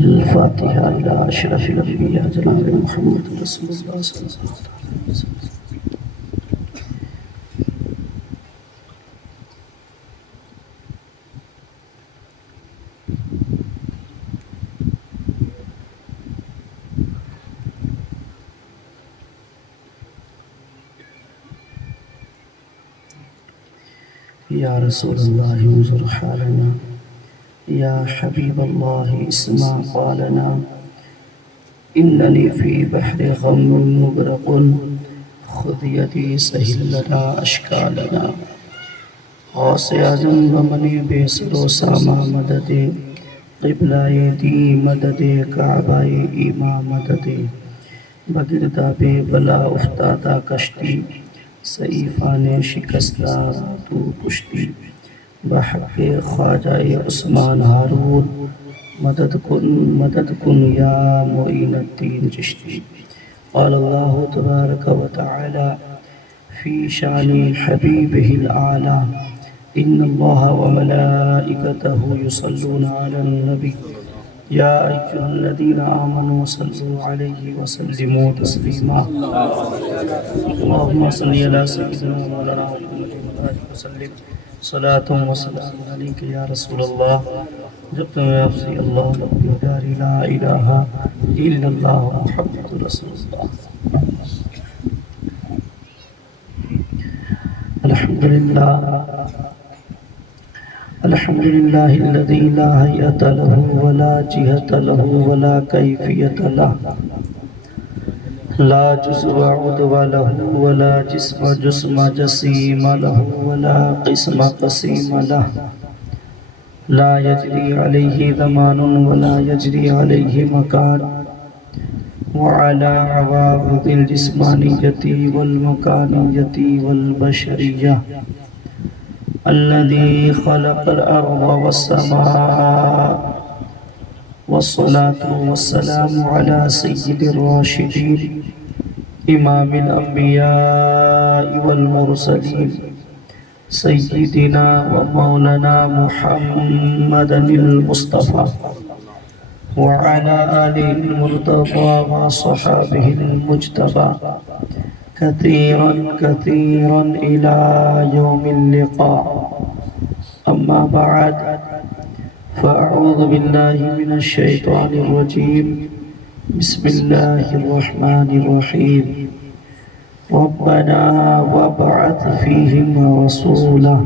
الفاتحة إلى أشرف الأنبياء جناب محمد رسول الله صلى الله عليه وسلم. يا رسول الله انظر حالنا، يا حبيب الله اسمع قالنا، إنني في بحر غم مغرق، خذ يدي سهل لنا أشكالنا. غوث اعظم بمنی بے سر و ساما مدد، قبلہ دی مدد، کعبہ ایما مدد. بگرداب بلا افتادہ کشتی، سیفان شکستہ تو پشتی. بحق خواجہ عثمان ہارون، مدد کن یا معین الدین چشتی. قال اللہ تبارک و تعالی فی شان حبیبہ العالی، ان اللہ وملائکتہ یصلون علی النبی یا ایہا الذین آمنوا صلوا علیہ وسلموا تسلیما. اللہم صلی علی سیدنا مولانا محمد وسلم. صلاۃ و سلام علیک یا رسول اللہ. جب تم آپ سے اللہ رب داری لا الہ الا اللہ محمد رسول اللہ. الحمدللہ الذی لا حیۃ لہ ولا جہۃ لہ ولا کیفیۃ لہ، لا جزو عدو لہ ولا جسم جسیم لہ ولا قسم قسیم لہ، لا یجری علیہ زمان ولا یجری علیہ مکان، وعلی عوارض الجسمانیۃ والمکانیۃ والبشریہ، الذي خلق الأرض والسماء. والصلاة والسلام على سيد الراشدين إمام الأنبياء والمرسلين، سيدنا ومولانا محمد المصطفى وعلى آله المرتضى وصحابه المجتبى، كثيرا كثيرا إلى يوم اللقاء. أما بعد، فأعوذ بالله من الشيطان الرجيم. بسم الله الرحمن الرحيم. ربنا وابعث فيهم رسولا.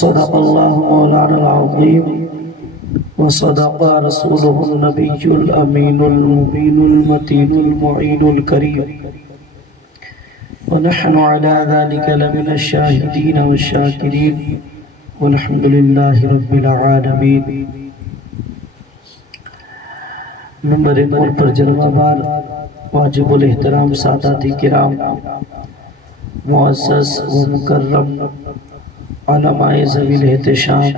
صدق الله مولانا العظيم، وصدق رسوله النبي الأمين المبين المتين المعين الكريم، ونحن على ذلك لمن الشاهدين والشاكرين، والحمد لله رب العالمين. منبر نور پر جلوہ بار واجب الاحترام سادات کرام، معزز و مکرم علماء ذوی الاحتشام،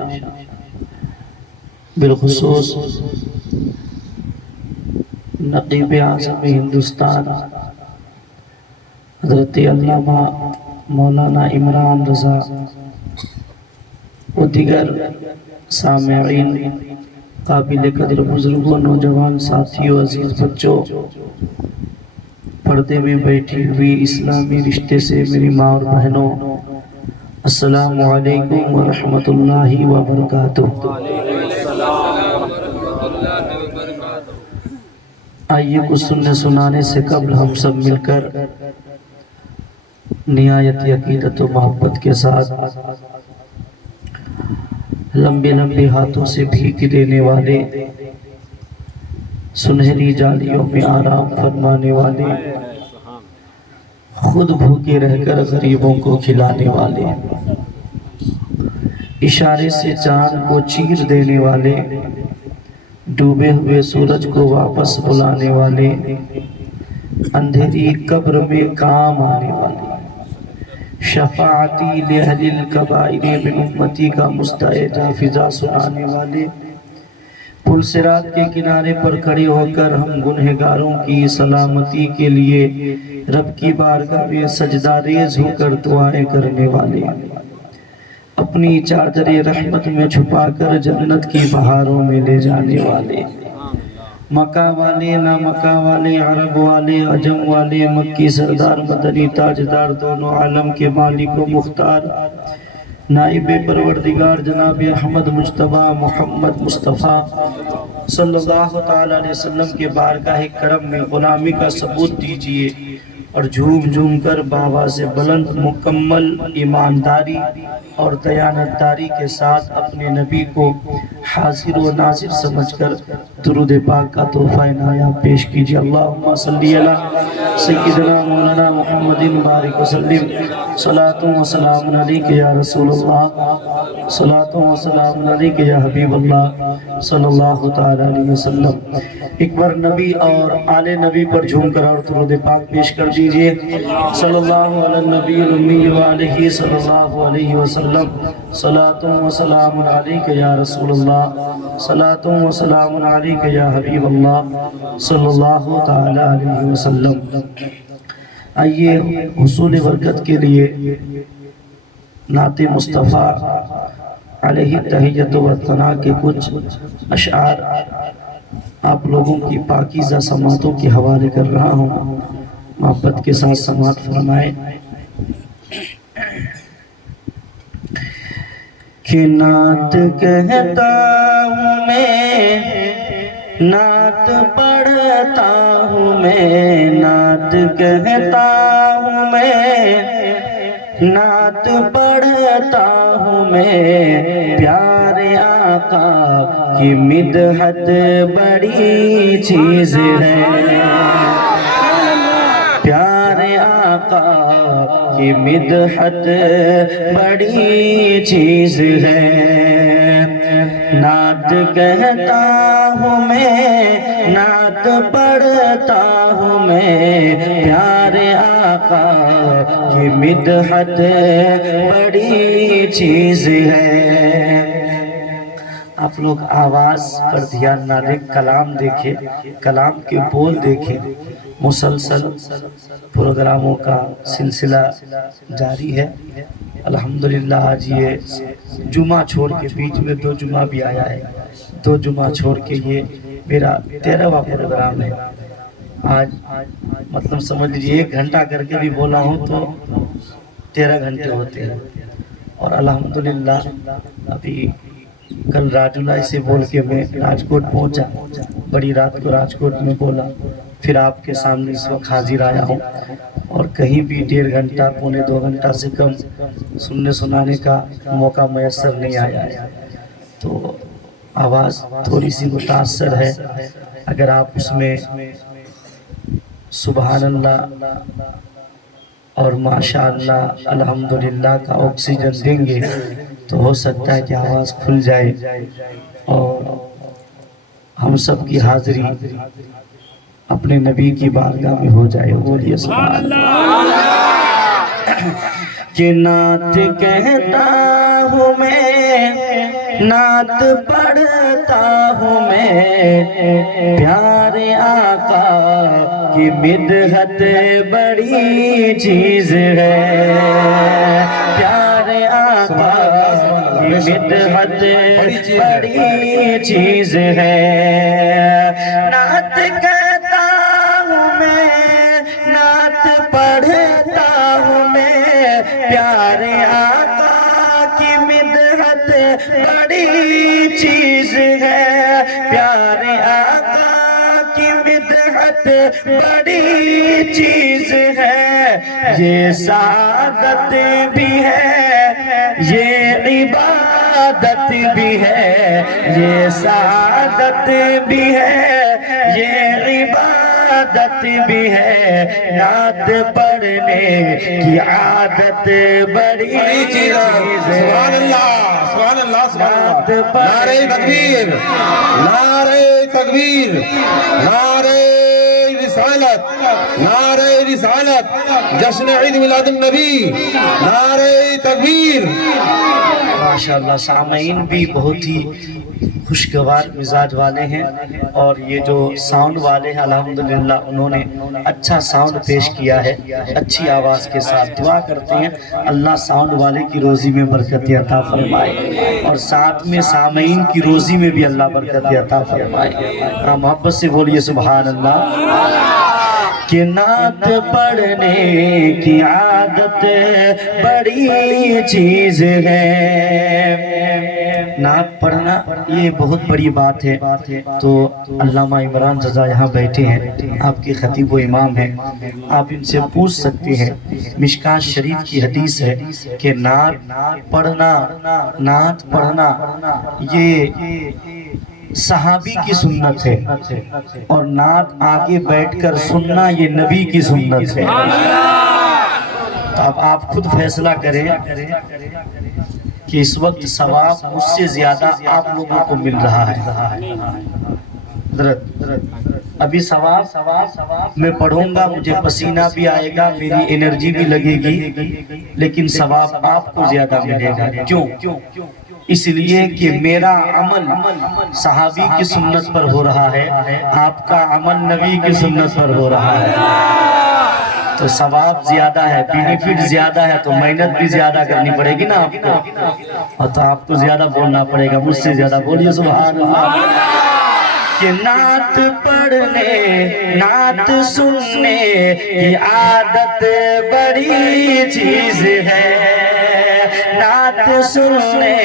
بالخصوص نقیب اعظم ہندوستان حضرت علامہ مولانا عمران رضا و دیگر سامعین، قابل قدر بزرگوں، نوجوان ساتھیوں، عزیز بچوں، پردے میں بیٹھی ہوئی اسلامی رشتے سے میری ماں اور بہنوں، السلام علیکم ورحمۃ اللہ وبرکاتہ. آئیے کچھ سننے سنانے سے قبل ہم سب مل کر نہایت عقیدت و محبت کے ساتھ لمبے لمبے ہاتھوں سے بھیک دینے والے، سنہری جالیوں میں آرام فرمانے والے، خود بھوکے رہ کر غریبوں کو کھلانے والے، اشارے سے چاند کو چیر دینے والے، ڈوبے ہوئے سورج کو واپس بلانے والے، اندھیری قبر میں کام آنے والے، شفاعتی لأہل الکبائر من امتی کا مستعد فضا سنانے والے، پل صراط کے کنارے پر کھڑے ہو کر ہم گنہگاروں کی سلامتی کے لیے رب کی بارگاہ میں سجدہ ریز ہو کر دعائیں کرنے والے، اپنی چادر رحمت میں چھپا کر جنت کی بہاروں میں لے جانے والے، مکہ والے نہ مکہ والے، عرب والے عجم والے، مکی سردار مدنی تاجدار، دونوں عالم کے مالک و مختار، نائب پروردگار جناب احمد مجتبی محمد مصطفیٰ صلی اللہ تعالیٰ علیہ وسلم کے بارگاہ کرم میں غلامی کا ثبوت دیجئے اور جھوم جھوم کر بابا سے بلند مکمل ایمانداری اور دیانتداری کے ساتھ اپنے نبی کو حاضر و ناظر سمجھ کر درود پاک کا تحفہ نایاب پیش کیجئے۔ اللہم صلی علی سیدنا مولانا محمد بارک وسلم، صلاة و سلام علیک یا رسول اللہ، صلاة و سلام علیک یا حبیب اللہ صلی اللہ تعالیٰ علیہ وسلم۔ ایک بار نبی اور آل نبی پر جھوم کر اور درود پاک پیش کر دیجئے۔ صلی اللہ علی النبی الامی وآلہ صلی اللہ علیہ وسلم، صلاة و سلام علیک یا رسول اللہ، صلاة و سلام علیک یا حبیب اللہ صلی اللہ تعالیٰ علیہ وسلم۔ آئیے حصول برکت کے لیے نعت مصطفیٰ علیہ تحیت و ثنا کے کچھ اشعار آپ لوگوں کی پاکیزہ سماعتوں کے حوالے کر رہا ہوں، محبت کے ساتھ سماعت فرمائیں۔ کہ نعت کہتا ہوں میں، نعت پڑھتا ہوں میں، نعت کہتا ہوں میں، نعت پڑھتا ہوں میں، پیارے آقا کی مدحت بڑی چیز ہے، پیارے آقا کی مدحت بڑی چیز ہے۔ نعت کہتا ہوں میں، نعت پڑھتا ہوں میں، پیارے آقا کی مدحت بڑی چیز ہے۔ آپ لوگ آواز پر دھیان نہ دیں، کلام دیکھیں، کلام کے بول دیکھیں۔ مسلسل پروگراموں کا سلسلہ جاری ہے۔ الحمدللہ آج یہ جمعہ چھوڑ کے بیچ میں 2 جمعہ بھی آیا ہے، 2 جمعہ چھوڑ کے یہ میرا 13واں پروگرام ہے۔ آج مطلب سمجھ لیجیے 1 گھنٹہ کر کے بھی بولا ہوں تو 13 گھنٹے ہوتے ہیں۔ اور الحمدللہ ابھی کل راجولائی سے بول کے میں راجکوٹ پہنچا، بڑی رات کو راجکوٹ میں بولا، پھر آپ کے سامنے اس وقت حاضر آیا ہوں، اور کہیں بھی 1.5 گھنٹہ پونے 2 گھنٹہ سے کم سننے سنانے کا موقع میسر نہیں آیا ہے، تو آواز تھوڑی سی متاثر ہے۔ اگر آپ اس میں سبحان اللہ اور ماشاءاللہ الحمدللہ کا آکسیجن دیں گے تو ہو سکتا ہے کہ آواز کھل جائے اور ہم سب کی حاضری اپنے نبی کی بارگاہ میں ہو جائے۔ بولیے سبحان اللہ۔ کہ نعت کہتا ہوں میں، نعت پڑھتا ہوں میں، پیارے آقا کی مدحت بڑی چیز ہے، پیارے آقا کی مدحت بڑی چیز ہے۔ نعت کہتا ہوں میں، نعت پڑھتا ہوں میں، پیارے آقا کی مدحت بڑی چیز ہے، پیارے آقا کی مدحت بڑی چیز ہے۔ یہ سعادت بھی ہے، یہ عبادت بھی ہے، یہ سعادت بھی ہے، یہ عبادت بھی ہے۔ نعت پڑھنے کی عادت بڑی چیز ہے۔ سبحان اللہ، سبحان اللہ، سبحان اللہ۔ نعرہ تکبیر، نعرہ تکبیر، نعرہ رسالت، نعرہ رسالت، جشن عید میلاد النبی، نعرہ تکبیر۔ ماشاءاللہ سامعین بھی بہت ہی خوشگوار مزاج والے ہیں، اور یہ جو ساؤنڈ والے ہیں الحمدللہ انہوں نے اچھا ساؤنڈ پیش کیا ہے، اچھی آواز کے ساتھ۔ دعا کرتے ہیں اللہ ساؤنڈ والے کی روزی میں برکت عطا فرمائے، اور ساتھ میں سامعین کی روزی میں بھی اللہ برکت عطا فرمائے۔ محبت سے بولیے سبحان اللہ۔ کہ نعت پڑھنے کی عادت بڑی چیز ہے، نعت پڑھنا یہ بہت بڑی بات ہے۔ تو علامہ عمران رضا یہاں بیٹھے ہیں، آپ کے خطیب و امام ہیں، آپ ان سے پوچھ سکتے ہیں۔ مشکاۃ شریف کی حدیث ہے کہ نعت پڑھنا یہ صحابی کی سنت ہے، اور نعت آگے بیٹھ کر سننا یہ نبی کی سنت ہے۔ تو اب آپ خود فیصلہ کریں کہ اس وقت ثواب مجھ سے زیادہ آپ لوگوں کو مل رہا ہے۔ ابھی ثواب میں پڑھوں گا، مجھے پسینہ بھی آئے گا، میری انرجی بھی لگے گی، لیکن ثواب آپ کو زیادہ ملے گا۔ کیوں؟ اس لیے کہ میرا عمل صحابی کی سنت پر ہو رہا ہے، آپ کا عمل نبی کی سنت پر ہو رہا ہے، تو ثواب زیادہ ہے، بینیفٹ زیادہ ہے، تو محنت بھی زیادہ کرنی پڑے گی نا آپ کو، اور تو آپ کو زیادہ بولنا پڑے گا، مجھ سے زیادہ بولیے سبحان اللہ۔ کہ نعت پڑھنے نعت سننے کی عادت بڑی چیز ہے، نعت سننے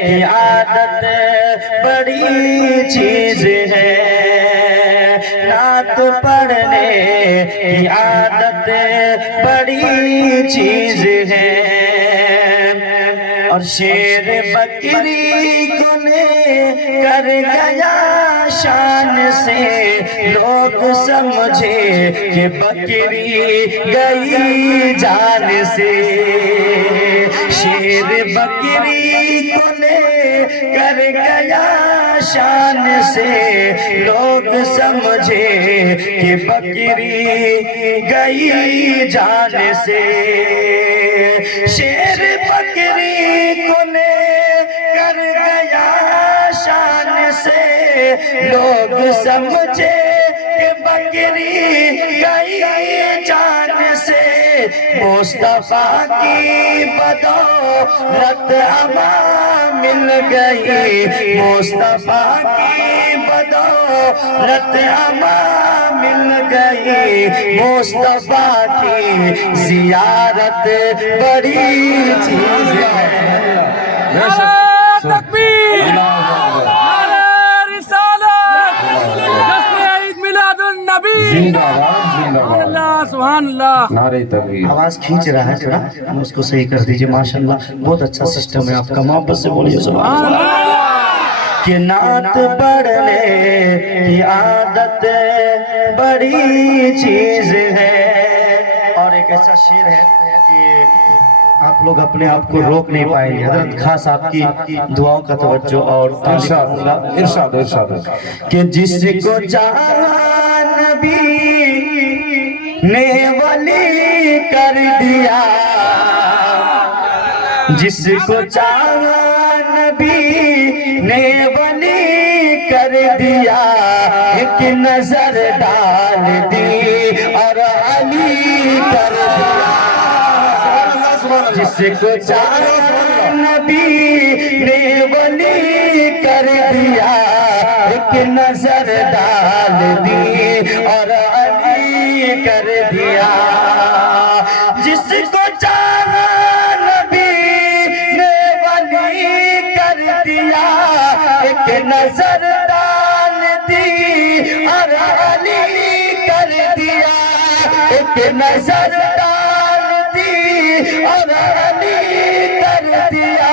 کی عادت بڑی چیز ہے، نعت پڑھنے کی عادت بڑی چیز ہے، اور شیر بکری کو لے کر گیا شان سے، لوگ سمجھے کہ بکری گئی جان سے، شیر بکری کو لے کر گیا شان سے، لوگ سمجھے کہ بکری گئی جان سے، شیر بکری کو لے کر گیا شان سے، لوگ سمجھے کہ بکری گئی جان سے، مصطفیٰ کی بدولت امان مل گئی، مصطفیٰ کی بدولت امان مل گئی، مصطفیٰ کی زیارت بڑی چیز ہے۔ تکبیر، نعرہ رسالت، جشن عید میلاد النبی، سبحان اللہ سبحان اللہ۔ نعرہ تکبیر۔ آواز کھینچ رہا ہے تھوڑا، ہم اس کو صحیح کر دیجئے۔ ماشاءاللہ بہت اچھا سسٹم ہے آپ کا، محبت سے بولیے سبحان اللہ۔ کہ نعت پڑھنے کی عادت بڑی چیز ہے، اور ایک ایسا شعر ہے کہ آپ لوگ اپنے آپ کو روک نہیں پائیں گے، حضرت خاص آپ کی دعاؤں کا توجہ اور ارشاد۔ کہ جس کو چاہا نبی نے ولی کر دیا، جس کو چاہا نبی نے ولی کر دیا، ایک نظر ڈال دی اور علی کر دیا، جس کو چاہا نبی نے ولی کر دیا، ایک نظر ڈال دی اور علی کر دیا، جس کو چاہا نبی نے ولی کر دیا، ایک نظر ڈال دی اور علی کر دیا، ایک نظر ڈال دی اور علی کر دیا،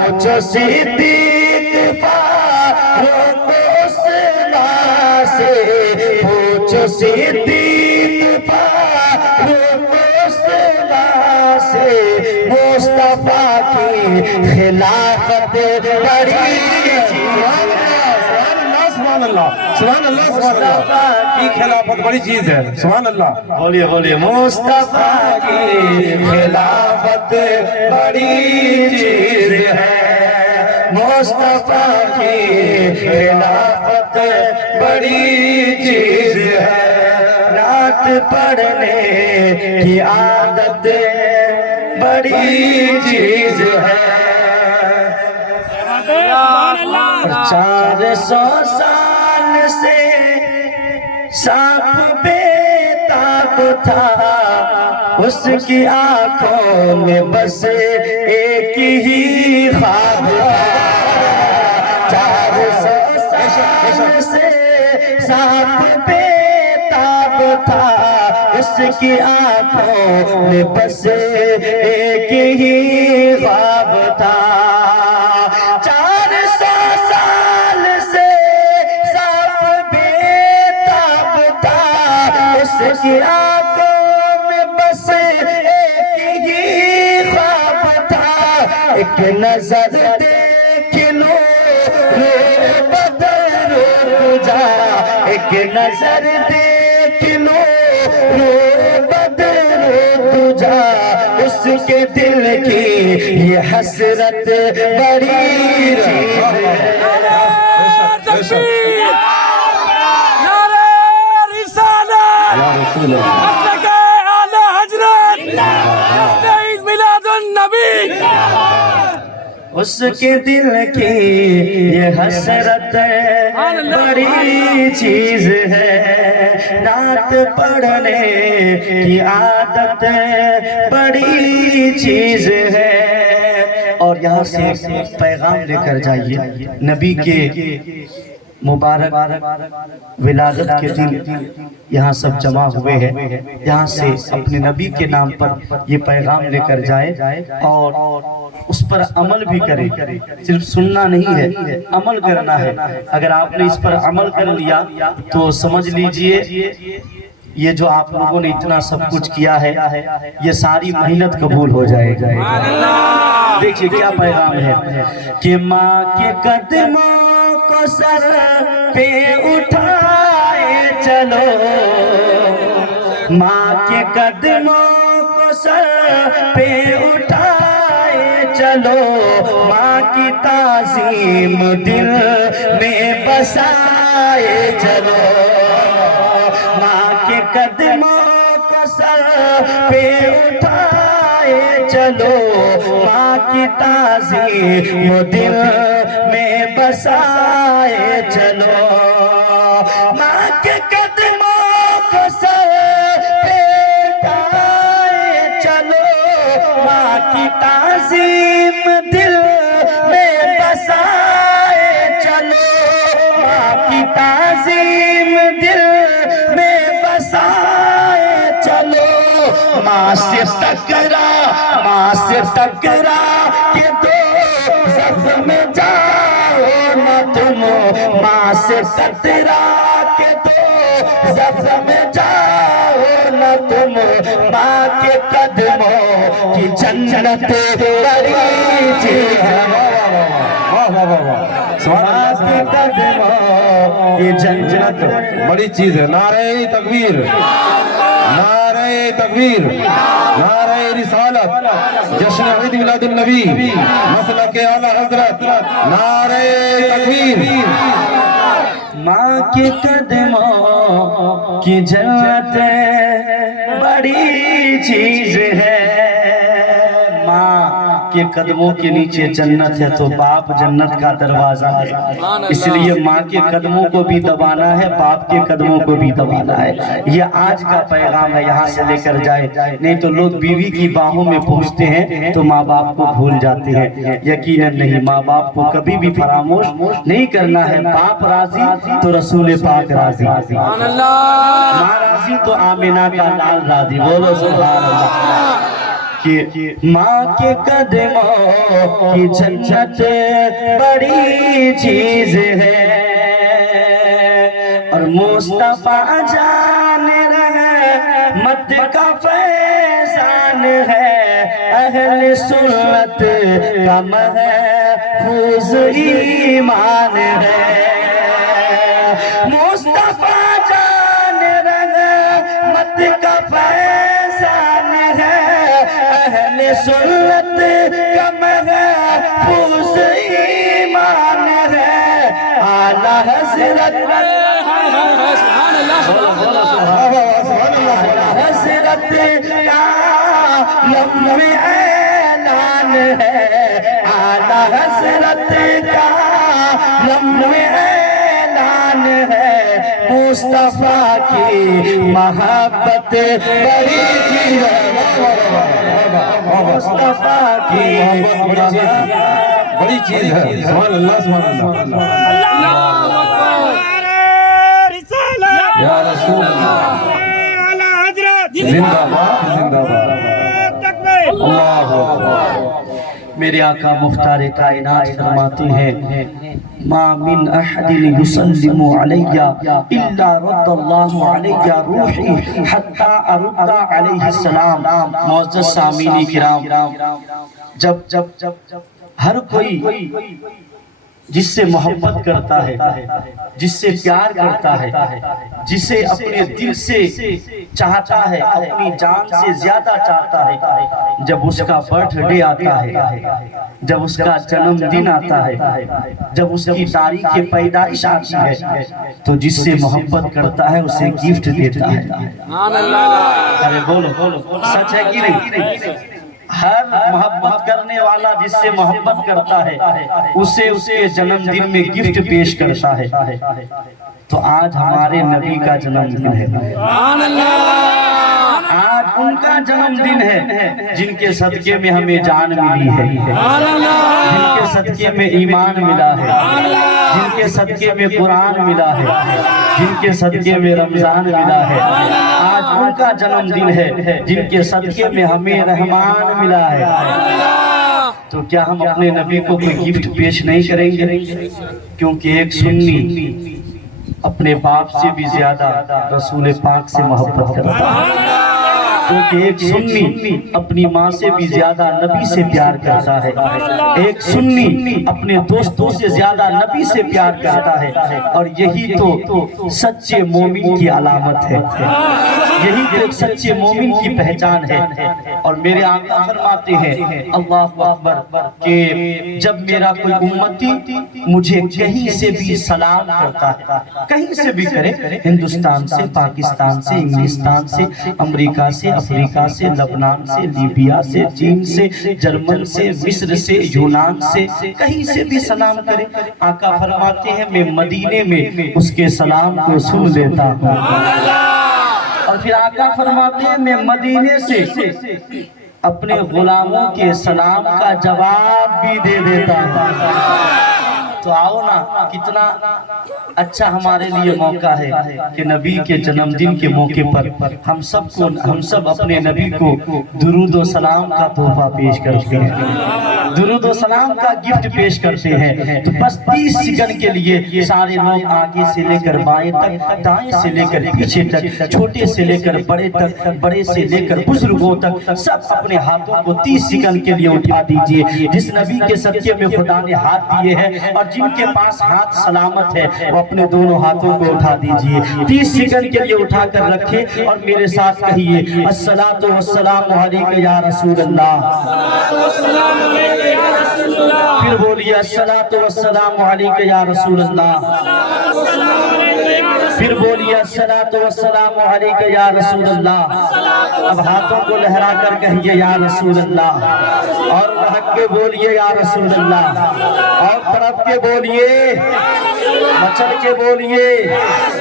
پوچھو صدیق فاروق عثمان سے، پوچھو صدیق فاروق عثمان سے، مصطفیٰ کی خلافت بڑی چیز ہے، سبحان اللہ سبحان اللہ سبحان اللہ کی خلافت بڑی چیز ہے سبحان اللہ بولیے بولیے مصطفیٰ کی خلافت بڑی چیز ہے مصطفیٰ کی خلافت بڑی چیز ہے نعت پڑھنے کی عادت بڑی چیز ہے 400 سال سے سانپ بے تاب تھا اس کی آنکھوں میں بس ایک ہی خواب تھا 400 سال سے سانپ بے تاب تھا اس کی آنکھوں میں بس ایک ہی خواب تھا 400 سال سے سانپ بے تاب تھا اس کی آنکھوں میں بس ایک ہی خواب تھا ایک نظر دیکھ لو بدر تجا ایک نظر دیکھ لو بدر تجا اس کے دل کی یہ حسرت بڑی چیز ہے تکبیر نعرہ رسالت مسلک اعلی حضرت جشن عید میلاد النبی اس کے دل کی یہ حسرت بڑی چیز ہے نعت پڑھنے کی عادت بڑی چیز ہے اور یہاں سے پیغام لے کر جائیے نبی کے مبارک ولادت کے دن یہاں سب جمع ہوئے ہیں یہاں سے اپنے نبی کے نام پر یہ پیغام لے کر جائے اور اس پر عمل بھی کرے صرف سننا نہیں ہے عمل کرنا ہے اگر آپ نے اس پر عمل کر لیا تو سمجھ لیجئے یہ جو آپ لوگوں نے اتنا سب کچھ کیا ہے یہ ساری محنت قبول ہو جائے گا دیکھیے کیا پیغام ہے کہ ماں کے قدموں کو سر پہ اٹھائے چلو ماں کے قدموں کو سر پہ اٹھائے چلو ماں کی تعظیم دل میں بسائے چلو ماں کے قدموں کو سر پہ اٹھائے چلو ماں کی تعظیم دل میں بسائے چلو ماں کے قدموں کو سر پہ اٹھائے چلو ماں کی تعظیم دل میں بسائے چلو ماں کی تعظیم دل میں بسائے چلو ماں سے ٹکرا کہ دو زخم جاؤ نہ تم ماں سے ٹکرا کہ دو زخم جاؤ نہ تم ماں کے قدموں کی جنت بڑی چیز ہے ماں کے قدموں کی جنت بڑی چیز ہے نعرہ تکبیر نعرہ تکبیر نعرہ رسالت جشن عید میلاد النبی مسلک اعلی حضرت نعرہ تکبیر ماں کے قدموں کی جنت بڑی چیز ہے ماں کے قدموں کے نیچے جنت ہے تو باپ جنت کا دروازہ ہے اس لیے ماں کے قدموں کو بھی دبانا ہے باپ کے قدموں کو بھی دبانا ہے یہ آج کا پیغام ہے یہاں سے لے کر جائے نہیں تو لوگ بیوی کی باہوں میں پہنچتے ہیں تو ماں باپ کو بھول جاتے ہیں یقیناً نہیں ماں باپ کو کبھی بھی فراموش نہیں کرنا ہے باپ راضی تو رسول پاک راضی ماں راضی تو آمینہ کا لال راضی بولو سبحان اللہ کہ ماں کے قدموں کی جنت بڑی چیز ہے اور مصطفیٰ جان رحمت کا فیضان ہے اہل سنت کا محفوظ ایمان ہے اہل سنت کا محفوظ ایمان ہے اعلی حضرت حضرت کا لمع اعلان ہے اعلی حضرت کا لمع اعلان ہے مصطفیٰ کی محبت بڑی چیز ہے مصطفیٰ کی محبت بڑی چیز ہے سبحان اللہ سبحان اللہ یا رسول اللہ زندہ باد زندہ باد اللہ اکبر میرے آقا مختار کائنات فرماتے ہیں ما من احد یسلم علی الا رد اللہ علی روحی حتی ارد علیہ السلام۔ معزز سامعین کرام، جب ہر کوئی جس سے محبت کرتا ہے، جس سے پیار کرتا ہے، جسے اپنے دل سے چاہتا ہے، اپنی جان سے زیادہ چاہتا ہے، جب اس کا برتھ ڈے آتا ہے، جب اس کا جنم دن آتا ہے، جب اس کی تاریخ پیدائش آتی ہے، تو جس سے محبت کرتا ہے اسے گفٹ دیتا ہے۔ ارے بولو سچ ہے کہ نہیں؟ ہر محبت کرنے والا جس سے محبت کرتا ہے اسے اس کے جنم دن میں گفٹ پیش کرتا ہے۔ تو آج ہمارے نبی کا جنم دن ہے، آج ان کا جنم دن ہے جن کے صدقے میں ہمیں جان ملی ہے، جن کے صدقے میں ایمان ملا ہے، جن کے صدقے میں قرآن ملا ہے، جن کے صدقے میں رمضان ملا ہے۔ آج ان کا جنم دن ہے جن کے صدقے میں ہمیں رحمان ملا ہے۔ تو کیا ہم اپنے نبی کو کوئی گفٹ پیش نہیں کریں گے؟ کیونکہ ایک سنی اپنے باپ سے بھی زیادہ رسول پاک سے محبت کرتا ہے، کیونکہ ایک سنی اپنی ماں سے بھی زیادہ نبی سے پیار کرتا ہے، ایک سنی اپنے دوستوں سے زیادہ نبی سے پیار کرتا ہے، اور یہی تو سچے مومن کی علامت ہے، یہی تو ایک سچے مومن کی پہچان ہے۔ اور میرے آقا فرماتے ہیں اللہ اکبر کہ جب میرا کوئی امتی مجھے کہیں سے بھی سلام کرتا ہے، کہیں سے بھی کرے، ہندوستان سے، پاکستان سے، انگلستان سے، امریکہ سے، افریقہ سے، لبنان سے، لیبیا سے، چین سے، جرمن سے، مصر سے، یونان سے، کہیں سے بھی سلام کرے، آقا فرماتے ہیں میں مدینے میں اس کے سلام کو سن لیتا ہوں۔ اور پھر آقا فرماتے ہیں میں مدینے سے اپنے غلاموں کے سلام کا جواب بھی دے دیتا ہوں۔ تو آؤ نا، کتنا اچھا ہمارے لیے موقع ہے کہ نبی کے جنم دن کے موقع پر ہم سب اپنے نبی کو درود و سلام کا تحفہ پیش کرتے ہیں، درود و سلام کا گفٹ پیش کرتے ہیں۔ تو بس 30 سیکنڈ کے لیے سارے لوگ آگے سے لے کر بائیں تک، دائیں سے لے کر پیچھے تک، چھوٹے سے لے کر بڑے تک، بڑے سے لے کر بزرگوں تک، سب اپنے ہاتھوں کو 30 سیکنڈ کے لیے اٹھا دیجئے۔ جس نبی کے صدقے میں خدا نے ہاتھ دیے ہیں اور جن کے پاس ہاتھ سلامت ہے وہ اپنے دونوں ہاتھوں کو اٹھا دیجئے، 30 سیکنڈ کے لیے اٹھا کر رکھیں اور میرے ساتھ کہیے الصلاۃ والسلام علیک یا رسول اللہ۔ پھر بولیے الصلاۃ والسلام علیک یا رسول اللہ۔ پھر بولیے الصلاۃ والسلام علیک یا رسول اللہ۔ اب ہاتھوں کو لہرا کر کہیے یا رسول اللہ، اور بڑھ کے بولیے یا رسول اللہ، اور طرف کے بولیے، مچل کے بولیے۔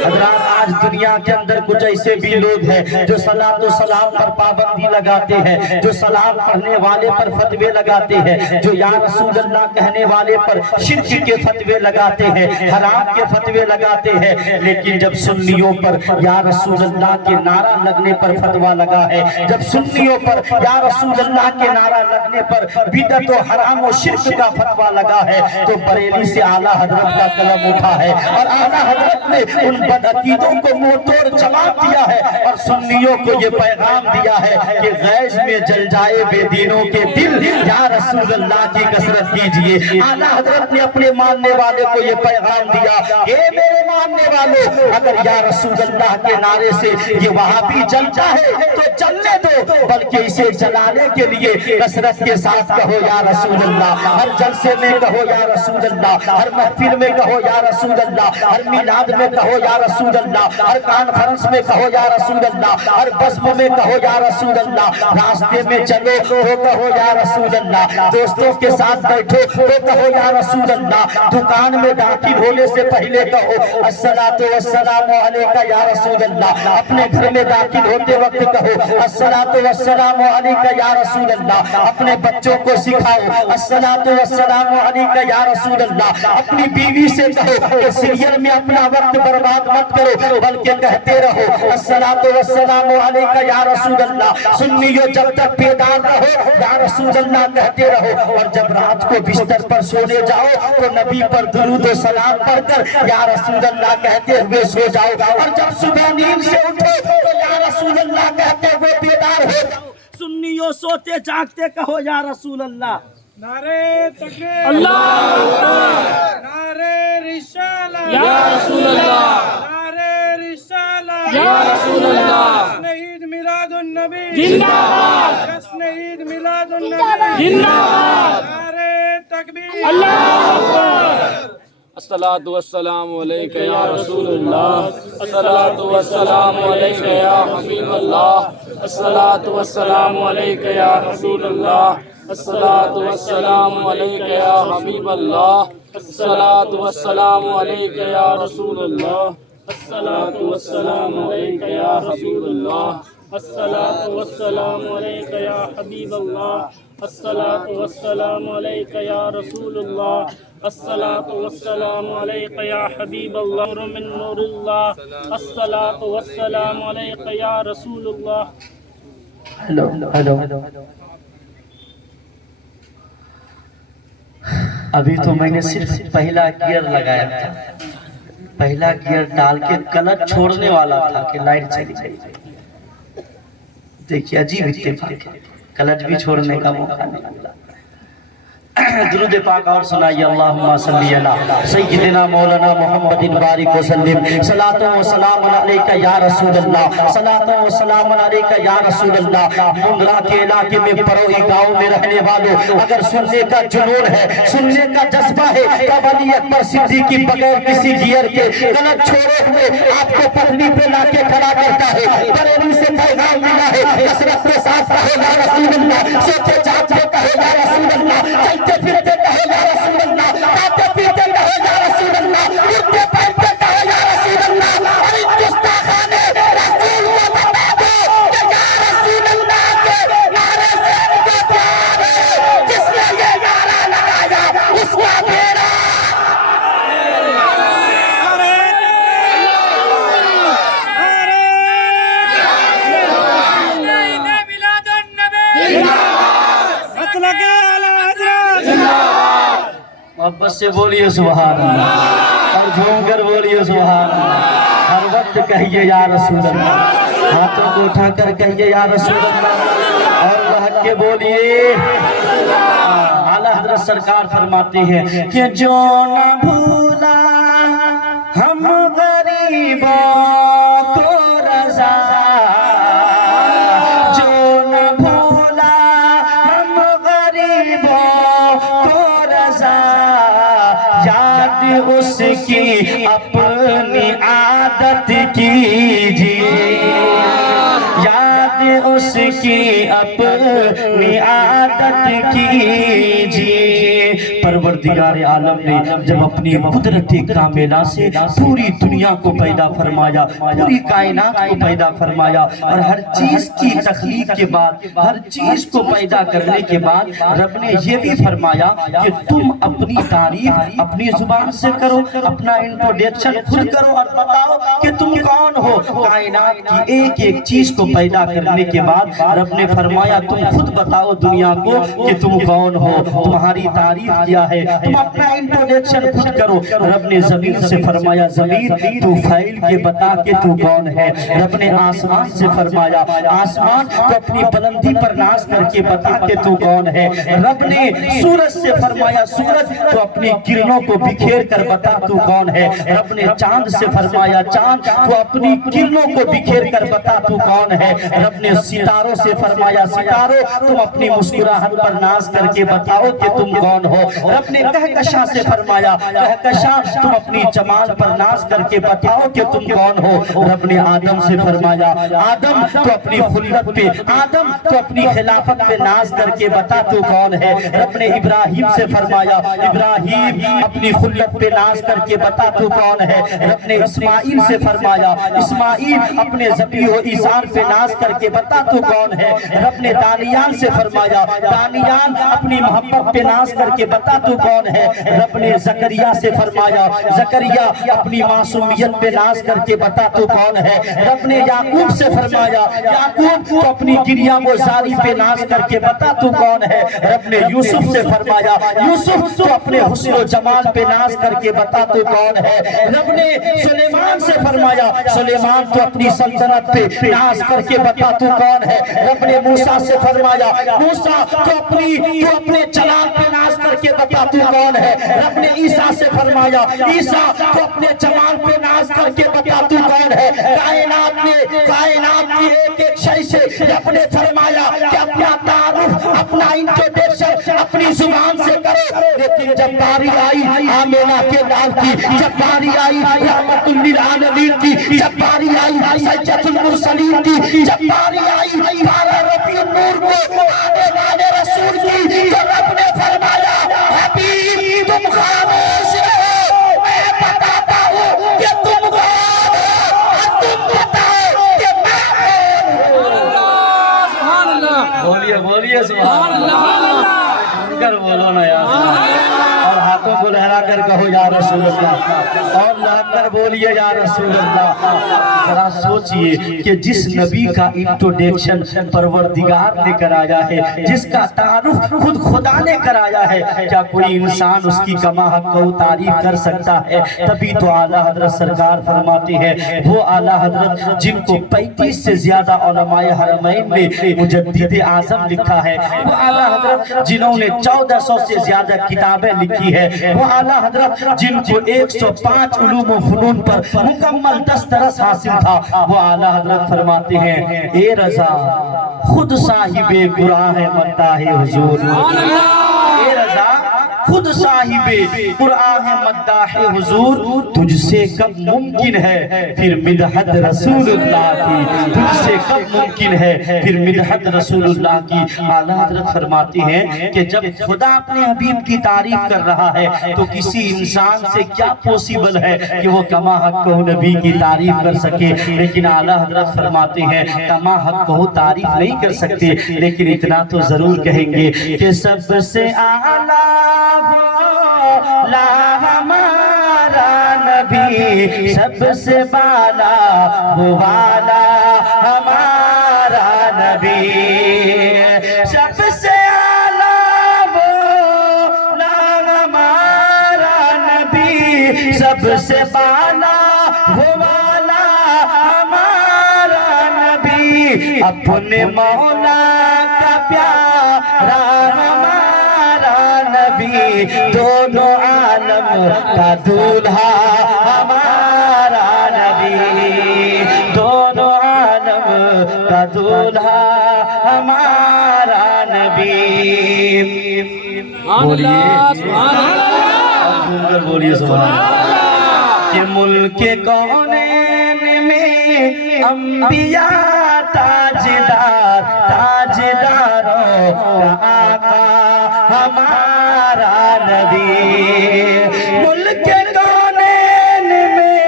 حضرات آج دنیا کے اندر کچھ ایسے بھی لوگ ہیں جو صلاۃ و سلام پر پابندی لگاتے ہیں، جو سلام پڑھنے والے پر فتوے لگاتے ہیں، جو یا رسول اللہ کہنے والے پر شرک کے فتوے لگاتے ہیں، حرام کے فتوے لگاتے ہیں، لیکن جب سنیوں پر یا رسول اللہ کے نعرہ لگنے پر فتویٰ لگا ہے، جب سنیوں پر یا رسول اللہ کے نعرہ لگنے پر بدعت و حرام و شرک کا فتویٰ لگا ہے، تو بریلی سے اعلیٰ حضرت کا قلم اٹھا ہے اور اعلیٰ حضرت نے ان بدعقیدوں کو منہ توڑ جواب دیا ہے اور سنیوں کو یہ پیغام دیا ہے کہ غیظ میں جل جائے بے دینوں کے دل، یا رسول اللہ کی کثرت کیجئے۔ اعلیٰ حضرت نے اپنے ماننے والے کو یہ پیغام دیا، اے میرے ماننے والوں، اگر یا رسول اللہ کے نعرے سے یہ وہابی جلتا ہے تو جلنے دو، بلکہ اسے جلانے کے لیے کثرت کے ساتھ کہو یا رسول اللہ، ہر جلسے میں کہو یا رسول اللہ، ہر محفل میں کہو یا رسول اللہ، ہر میلاد میں کہو یا رسول اللہ، ہر کانفرنس میں کہو یا رسول اللہ، ہر بزم میں کہو یا رسول اللہ، راستے میں چلو تو کہو یا رسول اللہ، دوستوں کے ساتھ بیٹھو تو کہو یا رسول اللہ، دکان میں داخل ہونے سے پہلے کہو الصلاۃ والسلام علیکہ یا رسول اللہ، اپنے گھر میں داخل ہوتے وقت کہو الصلاۃ والسلام علیکہ یا رسول اللہ، اپنے بچوں کو سکھاؤ الصلاۃ والسلام علیکہ یا رسول اللہ، اپنی بیوی سے کہو کہ سیریل میں اپنا وقت برباد مت کرو بلکہ کہتے رہو الصلاۃ والسلام علیکہ یا رسول اللہ، سنیو جب تک بیدار رہو یا رسول اللہ کہتے رہو، اور جب رات کو بستر پر سونے جاؤ تو نبی پر درود و سلام پڑھ کر یا رسول اللہ کہتے ہوئے سو جاؤ، اور جب صبح نیند سے اٹھو تو یا رسول اللہ کہتے ہوئے بیدار ہو جاؤ، سنیو سوتے جاگتے کہو یا رسول اللہ۔ نعرے تکبیر، اللہ اکبر، نعرے رسالت یا رسول اللہ، نعرے رسالت یا رسول اللہ، جشن عید میلاد النبی زندہ باد، جشن عید میلاد النبی زندہ باد، نعرے تکبیر، اللہ اکبر۔ الصلاۃ والسلام علیک یا رسول اللہ، الصلاۃ والسلام علیک یا حبیب اللہ، الصلاۃ والسلام علیک یا رسول اللہ، الصلاۃ والسلام علیک یا حبیب اللہ، الصلاۃ والسلام علیک یا رسول اللہ، الصلاۃ والسلام علیک یا رسول اللہ، الصلاۃ والسلام علیک یا حبیب اللہ، الصلاۃ والسلام علیک یا رسول اللہ، الصلاۃ والسلام علیک یا حبیب اللہ، نور من نور اللہ، الصلاۃ والسلام علیک یا رسول اللہ۔ ہیلو ابھی تو میں نے صرف پہلا گیئر لگایا تھا، پہلا گیئر ڈال کے کلچ چھوڑنے والا تھا کہ لائٹ چلی گئی۔ دیکھیے عجیب اتفاق ہے، کلچ بھی چھوڑنے کا موقع نہیں ملا۔ درود پاک اور سنائیے اللہم صلی علی سیدنا مولانا محمد بارک وسلم، صلاۃ و سلام علیکہ یا رسول اللہ، صلاۃ و سلام علیکہ یا رسول اللہ۔ منگرا کے علاقے میں پروئی گاؤں میں رہنے والوں، اگر سننے کا جنون ہے، سننے کا جذبہ ہے، تب علی اکبر صدیقی بغیر کسی گیئر کے کلچ چھوڑے ہوئے آپ کو پٹری پہ لا کے کھڑا کرتا ہے۔ بریلی سے پیغام ملا ہے، کثرت کے ساتھ کہو یا رسول اللہ، سوچے جاگتے کہو یا رسول اللہ، چلتے پھرتے کہو یا رسول اللہ، کھاتے پیتے کہو یا رسول اللہ، اٹھتے پہنتے کہو یا رسول اللہ، اور ان گستاخانے رسول کو بتا دو کہ یا رسول اللہ کے نعرے سے ان کا پیار ہے، جس نے یہ نعرہ لگایا اس کا بیڑا محبت سے بولیے سبحان اللہ، اور جھوم کر بولیے سبحان اللہ، ہر وقت کہیے یا رسول اللہ، ہاتھوں کو اٹھا کر کہیے یا رسول اللہ، اور بہت کے بولیے۔ اعلیٰ حضرت سرکار فرماتے ہیں کہ جو نہ بھولا ہم غریبوں کو رضا، جو نہ بھولا ہم غریبوں کو رضا، یاد اس کی اپنی عادت کیجیے، یاد اس کی اپنی عادت کیجیے۔ پروردگار عالم نے جب اپنی قدرت کاملہ سے پوری دنیا کو پیدا فرمایا، پوری کائنات کو پیدا فرمایا، اور ہر چیز کی تخلیق کے بعد، ہر چیز کو پیدا کرنے کے بعد رب نے یہ بھی فرمایا کہ تم اپنی تعریف اپنی زبان سے کرو، اپنا انٹروڈکشن خود کرو اور بتاؤ کہ تم کون ہو۔ کائنات کی ایک ایک چیز کو پیدا کرنے کے بعد رب نے فرمایا تم خود بتاؤ دنیا کو کہ تم کون ہو، تمہاری تعریف کیا ہے، ہے، تم اپنا انٹروڈکشن خود کرو۔ رب نے زمین سے فرمایا زمین تو پھیل کے بتا کہ تو کون ہے۔ رب نے آسمان سے فرمایا آسمان تو اپنی بلندی پر ناز کر کے بتا کہ تو کون ہے۔ رب نے سورج سے فرمایا سورج تو اپنی کرنوں کو بکھیر کر بتا تو کون ہے۔ رب نے چاند سے فرمایا چاند تو اپنی کرنوں کو بکھیر کر بتا تو کون ہے۔ رب نے ستاروں سے فرمایا ستاروں تم اپنی مسکراہٹ پر ناز کر کے بتاؤ کہ تم کون ہو۔ رب نے کہکشاں سے فرمایا کہکشاں تم اپنی جمال پر ناز کر کے بتاؤ کہ تم کون ہو۔ رب نے آدم سے فرمایا آدم تو اپنی خلت پہ آدم تو اپنی خلافت پہ ناز کر کے بتا تو کون ہے۔ رب نے ابراہیم سے فرمایا ابراہیم اپنی خلت پہ ناز کر کے بتا تو کون ہے۔ رب نے اسماعیل سے فرمایا اسماعیل اپنے ذبیح و ایثار پہ ناز کر کے بتا تو کون ہے۔ رب نے دانیال سے فرمایا دانیال اپنی محبت پہ ناز کر کے بتا تو کون ہے۔ رب نے زکریا سے فرمایا زکریا اپنی معصومیت پہ ناز کر کے بتا تو کون ہے۔ رب نے یعقوب سے فرمایا یعقوب تو اپنی گریہ و زاری پہ ناز کر کے بتا تو کون ہے۔ رب نے یوسف سے فرمایا یوسف تو اپنے حسن و جمال پہ ناز کر کے بتا تو کون ہے۔ رب نے سلیمان سے فرمایا سلیمان تو اپنی سلطنت پہ ناز کر کے بتا تو کون ہے۔ رب نے موسیٰ سے فرمایا موسیٰ تو اپنے جلال پہ ناز کر کے بتا تو کون ہے۔ رب نے عیسیٰ سے فرمایا عیسیٰ تو اپنے جمال پہ ناز کر کے بتا تو کون ہے۔ کائنات کی ایک ایک شے سے رب نے فرمایا کہ اپنا تعارف اپنا انٹروڈکشن اپنی زبان سے کرو، لیکن جب باری آئی آمینہ کے لال کی، جب باری آئی رحمت للعالمین کی، جب باری آئی سید المرسلین کی، جب باری آئی 12 ربیع النور کو آنے والے رسول کی، تو رب نے فرمایا حبیب تم خاموش رہو میں بتاتا ہوں کہ تم کون ہو اور تم بتاؤ کہ میں کون ہوں۔ بولیے بولیے سبحان اللہ کر بولو نا یار اور ہاتھوں کو لہرا کر کہو یا رسول اللہ اور لہر کر بولیے یا رسول اللہ۔ ذرا سوچئے کہ جس نبی کا انٹروڈکشن پروردگار نے کرایا ہے، جس کا تعارف خود خدا نے کرایا ہے، کیا کوئی انسان اس کی کما حق کو تعریف کر سکتا ہے؟ تبھی تو اعلیٰ حضرت سرکار فرماتے ہیں وہ اعلیٰ حضرت جن کو 35 سے زیادہ علماء حرمین میں مجدد اعظم لکھا ہے، وہ اعلیٰ حضرت جنہوں نے 1400 سے زیادہ کتابیں لکھی ہے، وہ اعلیٰ حضرت جن کو 105 علوم و فنون پر مکمل دسترس حاصل تھا، وہ اعلیٰ حضرت فرماتے ہیں اے رضا خود صاحب قرآن مداح حضور، اے رضا خود صاحب قرآن مداح حضور، تجھ سے کب ممکن ہے پھر مدحت رسول اللہ کی، تجھ سے کب ممکن ہے پھر مدحت رسول اللہ کی۔ اعلیٰ حضرت فرماتے ہیں کہ جب خدا اپنے حبیب کی تعریف کر رہا ہے تو کسی انسان سے کیا پوسیبل ہے کہ وہ کما حق کو نبی کی تعریف کر سکے، لیکن اعلیٰ حضرت فرماتے ہیں کما حق کو تعریف نہیں کر سکتے، لیکن اتنا تو ضرور کہیں گے کہ سب سے اعلیٰ لا ہمارا نبی، سب سے بالا وہ والا ہمارا نبی، سب سے اعلیٰ وہ لا ہمارا نبی، سب سے بالا وہ والا ہمارا نبی، اپنے مولا کا پیارا ہمارا نبی، دونوں عالم کا دولہا ہمارا نبی، دونوں عالم کا دولہا ہمارا نبی۔ بولیے سبحان اللہ۔ کہ ملک کونین میں انبیاء تاجدار، تاجداروں کا آقا ہمارا نبی، ملک کونین میں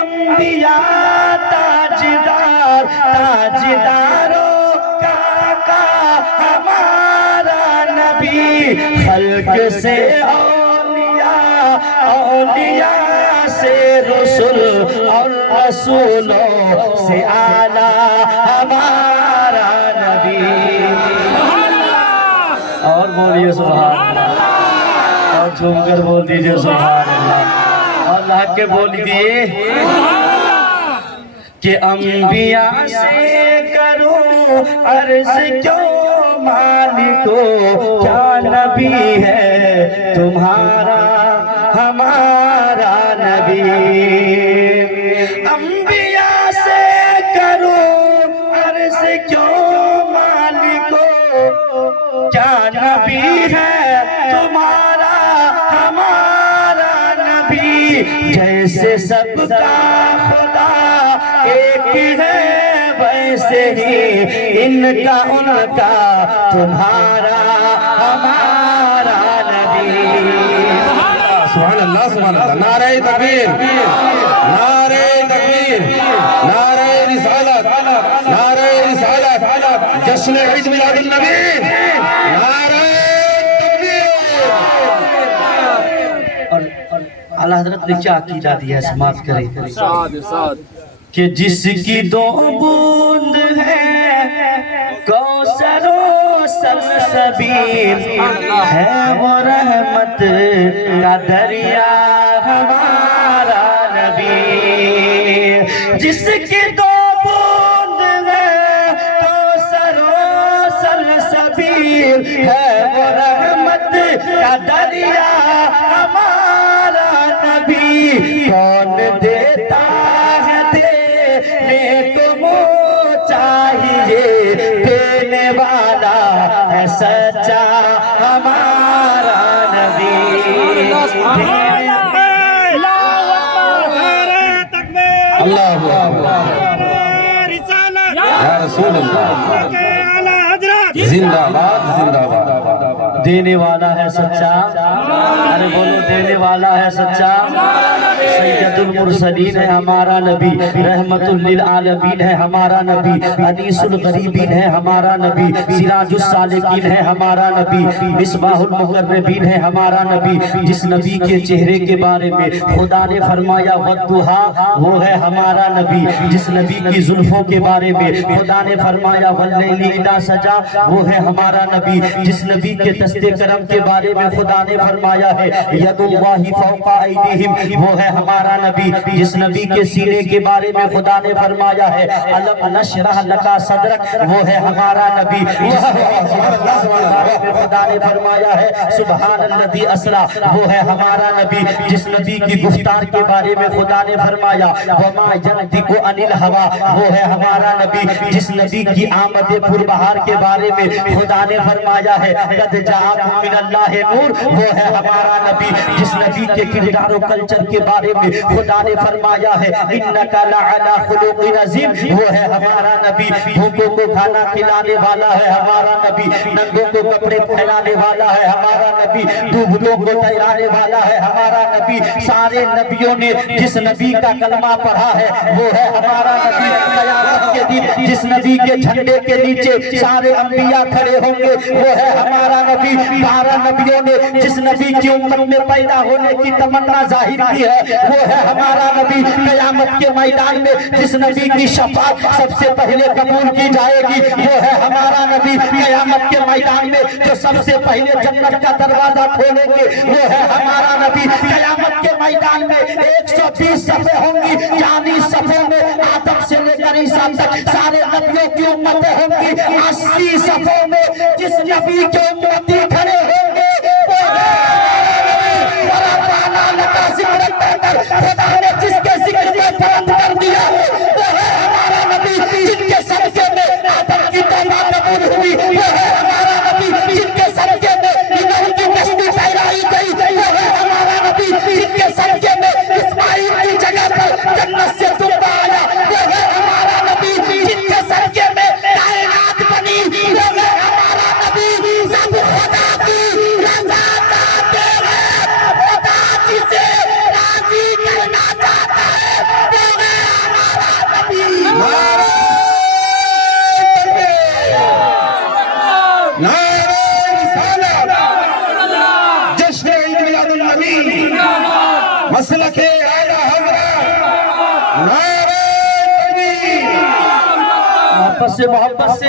انبیاء تاجدار، تاجداروں کا آقا ہمارا نبی، خلق سے اولیاء، اولیاء سے رسول اور رسولوں سے اعلیٰ ہمارا نبی۔ اور بولیے سبحان اللہ اور جھوم کر بول دیجئے سبحان اللہ. اللہ کے بول دیئے کہ انبیاء سے کروں عرض کیوں مالکو، کیا نبی ہے تمہارا ہمارا نبی. انبیاء سے کروں عرض کیوں مالکو، کیا نبی ہے تمہارا ہمارا نبی. جیسے سب کا خدا ایک ہے ویسے ہی ان کا تمہارا ہمارا نبی. سبحان اللہ سبحان اللہ. نعرہ تکبیر، نعرہ تکبیر، نعرہ رسالت، نعرہ رسالت، جشن عید میلاد النبی، نعرہ تکبیر. اور اعلیٰ حضرت نے کیا عقیدہ دیا ہے، سماعت کریں کہ جس کی دو بوند ہے کوثر و سلسبیل، ہے وہ رحمت کا دریا ہمارا نبی. جس کی دو بوند ہے کوثر و سلسبیل، ہے وہ رحمت کا دریا ہمارا نبی. کون دیتا ہے دینے کو منہ چاہیے، دینے والا ہے سچا ہمارا نبی. اللہ اکبر. یا رسول اللہ، زندہ باد زندہ باد. دینے والا ہے سچا، ارے بولو دینے والا ہے سچا. سید المرسلین ہے ہمارا نبی، رحمت للعالمین ہے ہمارا نبی، انیس الغریبین ہے ہمارا نبی، سراج السالکین ہے ہمارا نبی، مصباح المقربین ہے ہمارا نبی. جس نبی کے چہرے کے بارے میں خدا نے فرمایا والضحیٰ، وہ ہے ہمارا نبی. جس نبی کی زلفوں کے بارے میں خدا نے فرمایا واللیل اذا سجا، وہ ہے ہمارا نبی. جس نبی کے دست کرم کے بارے میں خدا نے فرمایا ہے ید اللہ فوق ایدیہم، وہ ہے ہمارا نبی. جس نبی کے سینے کے بارے میں خدا نے فرمایا ہے الم نشرح لک صدرک، وہ ہے ہمارا نبی. جس نبی کے بارے میں خدا نے فرمایا ہے سبحان الذی اسری، وہ ہے ہمارا نبی. جس نبی کی گفتار کے بارے میں خدا نے فرمایا وما ینطق عن الہوی، وہ ہے ہمارا نبی. جس نبی کی آمد پربہار کے بارے میں خدا نے فرمایا ہے قد جاءکم من اللہ نور، وہ ہے ہمارا نبی. جس نبی کے کردار و کلچر کے بارے میں خدا نے فرمایا ہے انک لعلی خلق عظیم، وہ ہے ہمارا نبی. بھوکوں کو کھانا کھلانے والا ہے ہمارا نبی، ننگوں کو کپڑے پہنانے والا ہے ہمارا نبی، ڈوبتوں کو تیرانے والا ہے ہمارا نبی. سارے نبیوں نے جس نبی کا کلمہ پڑھا ہے وہ ہے ہمارا نبی. قیامت کے دن جس نبی کے جھنڈے کے نیچے سارے انبیاء کھڑے ہوں گے وہ ہے ہمارا نبی. 12 نبیوں نے جس نبی کی امت میں پیدا ہونے کی تمنا ظاہر کی ہے وہ ہے ہمارا نبی. قیامت کے میدان میں جس نبی کی شفاعت سب سے پہلے قبول کی جائے گی وہ ہے ہمارا نبی. قیامت کے میدان میں جو سب سے پہلے جنت کا دروازہ کھولیں گے وہ ہے ہمارا نبی. قیامت کے میدان میں 120 صفیں ہوں گی، 40 صفوں میں آدم سے لے کر عیسیٰ تک سارے نبیوں کی امتیں ہوں گی. 80 صفوں میں جس نبی کے امتی کھڑے ہوں گے وہ ہے خدا نے جس کے ذکر میں بلند کر دیا وہ ہے ہمارا نبی. جن کے صدقے میں آدم کی توبہ قبول ہوئی وہ ہے ہمارا نبی. جن کے صدقے میں نوح کی کشتی ٹھہرائی گئی وہ ہے ہمارا نبی. جن کے صدقے میں اسماعیل کی جگہ پر جنت سے دبا آیا وہ ہے ہمارا نبی. جن کے صدقے میں کائنات بنی وہ ہے ہمارا نبی. سب خدا کی رضا چاہتے ہیں، خدا جسے راضی کرنا چاہتا ہے وہ ہے ہمارا نبی. نعرہ رسالت، جشن عید میلاد النبی، مسلک اعلیٰ حضرت، نعرہ تکبیر. محبت سے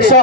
100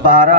12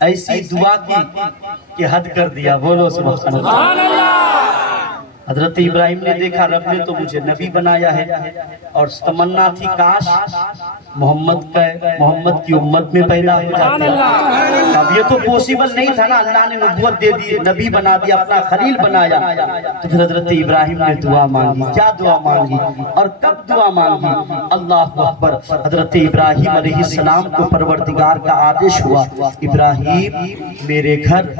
ایسی دعا کی کہ حد کر دیا. بولو سبحان اللہ. حضرت ابراہیم نے دیکھا رب نے تو مجھے نبی بنایا ہے اور تمنا تھی کاش محمد کی امت میں پیدا ہو جاتے. اب یہ تو پوسیبل نہیں تھا نا, اللہ نے نبوت دے دی, نبی بنا دیا, اپنا خلیل بنایا. تو پھر حضرت ابراہیم نے دعا مانگی. کیا دعا مانگی اور کب دعا مانگی؟ اللہ اکبر. حضرت ابراہیم علیہ السلام کو پروردگار کا آدیش ہوا, ابراہیم میرے گھر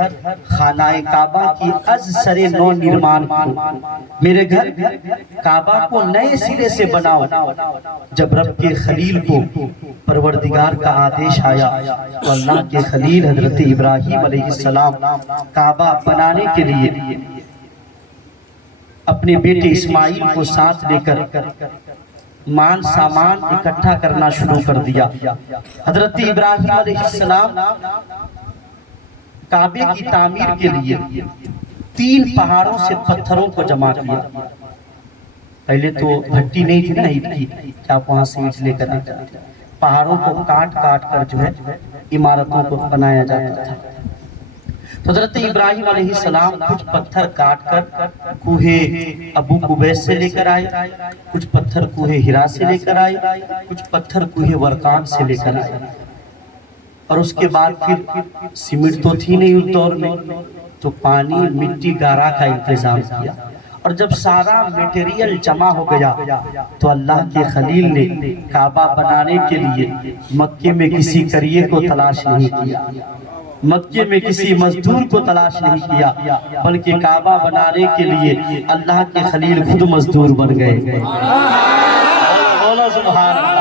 خانہ کعبہ کی از سر نو نرمان کو, میرے گھر کعبہ کو نئے سرے سے بناؤ. جب رب کے خلیل کو پروردگار کا آدیش آیا تو اللہ کے خلیل حضرت ابراہیم علیہ السلام کعبہ بنانے کے لیے اپنے بیٹے اسماعیل کو ساتھ لے کر مان سامان اکٹھا کرنا شروع کر دیا. حضرت ابراہیم علیہ السلام کعبے کی تعمیر کے لیے 3 پہاڑوں سے پتھروں کو جمع کیا. پہلے تو بھٹی نہیں تھی نا اینٹ کی کہ آپ وہاں سے اینٹ لے کر آتے, پہاڑوں کو کاٹ کر جو ہے عمارتوں کو بنایا جاتا تھا. تو حضرت ابراہیم علیہ السلام کچھ پتھر کاٹ کر کوہ ابو قبیس سے لے کر آئے, کچھ پتھر کوہ ہرا سے لے کر آئے, کچھ پتھر کوہ ورقان سے لے کر آئے. اور اس کے بعد پھر سیمنٹ تو تھی نہیں اس دور میں, تو پانی مٹی گارا کا انتظام کیا. اور جب سارا میٹیریل جمع ہو گیا تو اللہ کے خلیل نے کعبہ بنانے کے لیے مکے میں کسی کریے کو تلاش نہیں کیا, مکے میں کسی مزدور کو تلاش نہیں کیا, بلکہ کعبہ بنانے کے لیے اللہ کے خلیل خود مزدور بن گئے. بولو سبحان اللہ.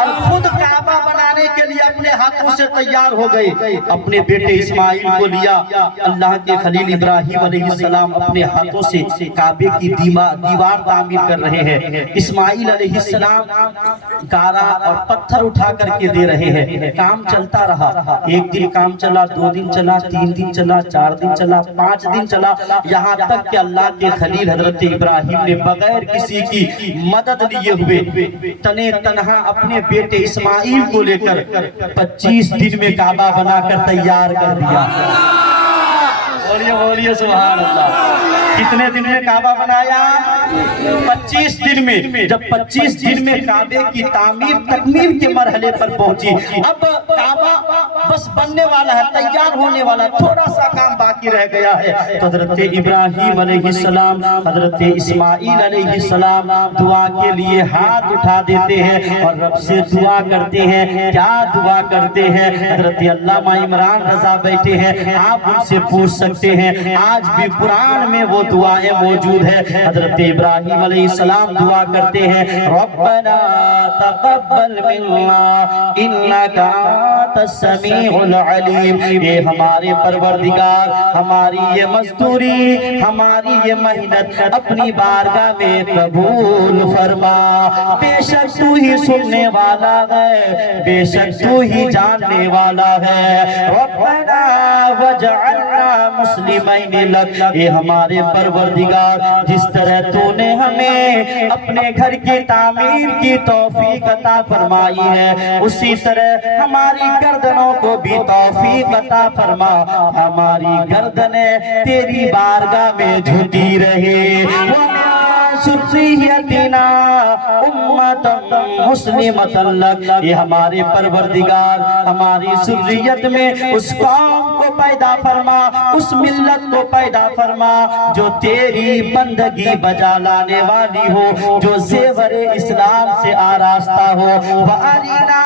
اور خود کعبہ بنانے کے لیے اپنے ہاتھوں سے تیار ہو گئے. اپنے بیٹے اسماعیل کو لیا, اللہ کے خلیل ابراہیم علیہ السلام اپنے ہاتھوں سے کعبے کی دیوار تعمیر کر رہے ہیں. اسماعیل علیہ السلام گارا اور پتھر اٹھا کر کے دے رہے ہیں. کام چلتا رہا, 1 دن کام چلا, 2 دن چلا, 3 دن چلا, 4 دن چلا, 5 دن چلا, یہاں تک کہ اللہ کے خلیل حضرت ابراہیم نے بغیر کسی کی مدد لیے ہوئے تنے تنہا اپنے بیٹے اسماعیل کو لے کر 25 دن میں کعبہ بنا کر تیار کر دیا. بولیے سبحان اللہ. کتنے دن میں کعبہ بنایا؟ 25 دن میں. جب 25 دن میں کعبے کی تعمیر تکمیل کے مرحلے پر پہنچی, اب کعبہ بس بننے والا ہے, تیار ہونے والا, تھوڑا سا کام باقی رہ گیا ہے. تو حضرت ابراہیم علیہ السلام, حضرت اسماعیل علیہ السلام دعا کے لیے ہاتھ اٹھا دیتے ہیں اور رب سے دعا کرتے ہیں. کیا دعا کرتے ہیں؟ حضرت علامہ عمران رضا بیٹھے ہیں, آپ ان سے پوچھ سکتے ہیں, آج بھی قرآن میں وہ دعائیں موجود ہے. حضرت ابراہیم علیہ السلام دعا کرتے ہیں, ربنا تقبل منا انک انت السمیع العلیم. یہ ہمارے پروردگار ہماری یہ مزدوری, ہماری یہ محنت اپنی بارگاہ میں قبول فرما. بے شک تو ہی سننے والا ہے, بے شک تو ہی جاننے والا ہے. ربنا وجعلنا مسلمین لک. یہ ہمارے پروردگار جس طرح تو نے ہمیں اپنے گھر کی تعمیر کی توفیق عطا فرمائی ہے, اسی طرح ہماری گردنوں کو بھی توفیق عطا فرما. ہماری گردنیں تیری بارگاہ میں جھکی رہے. ذریتنا امتا مسلمتا لک. یہ ہمارے پروردگار ہماری ذریت میں اس قوم کو پیدا فرما, اس ملت کو پیدا فرما جو تیری بندگی بجا لانے والی ہو, جو زیور اسلام سے آراستہ ہو. وَأَرِنَا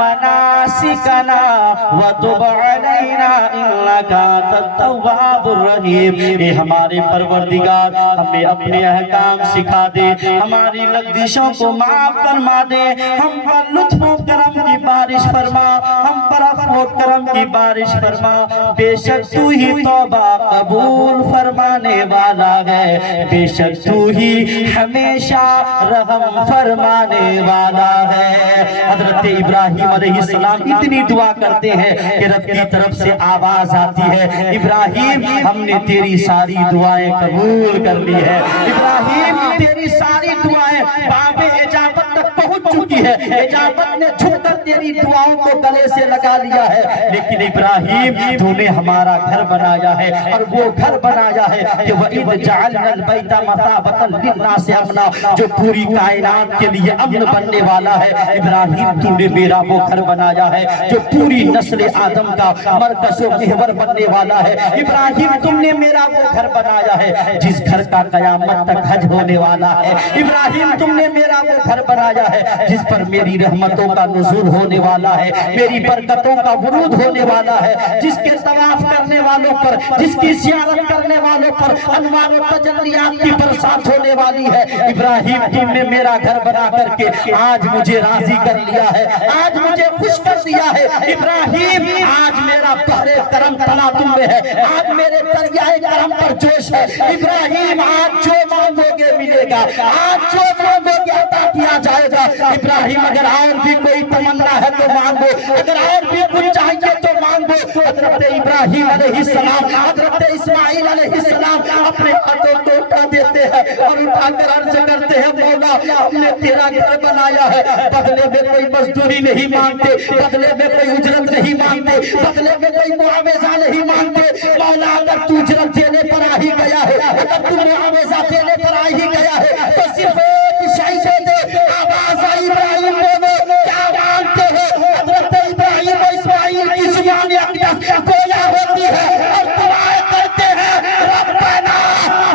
مَنَاسِكَنَا وَتُبْ عَلَيْنَا إِنَّكَ أَنْتَ التَّوَّابُ الرَّحِيمُ. یہ ہمارے پروردگار ہمیں اپنے احکام سکھا دے, ہماری لغزشوں کو معاف فرما دے, ہم پر لطف و کرم کی بارش فرما, ہم پر عفو و کرم کی بارش فرما. بے شک تو ہی توبہ قبول فرمانے والا ہے, بے شک تو ہی ہمیشہ رحم فرمانے والا ہے. حضرت ابراہیم علیہ السلام اتنی دعا کرتے ہیں کہ رب کی طرف سے آواز آتی ہے, ابراہیم ہم نے تیری ساری دعائیں قبول کر لی ہے. ابراہیم تیری ساری دعائیں باب اجابت تک پہنچ چکی ہے. اجابت نے جھک کر تیری دعاؤں کو گلے سے لگا لیا ہے، لیکن ابراہیم تو نے ہمارا گھر بنایا ہے، اور وہ گھر بنایا ہے کہ وَإِذْ جَعَلْنَا الْبَيْتَ مَثَابَةً لِلنَّاسِ أَمْنًا، جو پوری کائنات کے لیے امن بننے والا ہے۔ ابراہیم تو نے میرا وہ گھر بنایا ہے جو پوری نسل آدم کا مرکز و محور بننے والا ہے۔ ابراہیم تم نے میرا وہ گھر بنایا ہے جس گھر کا قیامت تک حج ہونے والا ہے۔ ابراہیم تم نے میرا وہ گھر بنایا ہے جس پر میری رحمتوں کا نزول ہونے والا ہے، میری برکتوں کا ورود ہونے والا ہے، جس کے طواف کرنے والوں پر، جس کی زیارت کرنے والوں پر انوار و تجلیات کی برسات ہونے والی ہے۔ ابراہیم تم نے میرا گھر بنا کر کے آج مجھے راضی کر لیا ہے، آج مجھے خوش کر دیا ہے۔ ابراہیم آج میرا بحر کرم تلاطم میں ہے، آج میرے دریائے کرم پر جوش ہے۔ ابراہیم آج جو مانگو گے ملے گا، آج جو مانگو گے عطا کیا جائے گا۔ ابراہیم اگر اور بھی کوئی تمنا ہے تو مانگو، اگر اور بھی کچھ چاہیے تو مانگو۔ حضرت ابراہیم علیہ السلام، حضرت اسماعیل علیہ السلام اپنے ہاتھوں کو اٹھا دیتے ہیں اور اٹھا کر عرض کرتے ہیں مولا ہم نے تیرا گھر بنایا ہے، بدلے میں کوئی مزدوری نہیں مانگتے، بدلے میں کوئی اجرت نہیں مانگتے، بدلے میں کوئی معاوضہ نہیں مانگتے۔ مولا اگر تو اجرت دینے پر آ ہی گیا ہے، اگر تو معاوضہ دینے پر آ ہی گیا ہے تو صرف ایک شے دے، آواز آئی ابراہیم بولو کیا مانگتے ہو؟ حضرت ابراہیم و اسماعیل کی زبان اقدس گویا ہوتی ہے اور دعائیں کرتے ہیں ربنا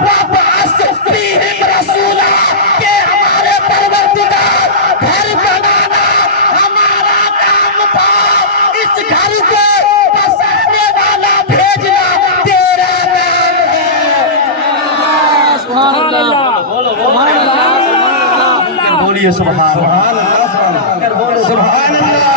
وابعث فیہم رسولا، کہ ہمارے پروردگار گھر بنانا ہمارا کام تھا، اس گھر کو بسانے والا بھیجنا تیرا کام ہے۔ سبحان اللہ، سبحان اللہ، بولیے سبحان اللہ، سبحان اللہ۔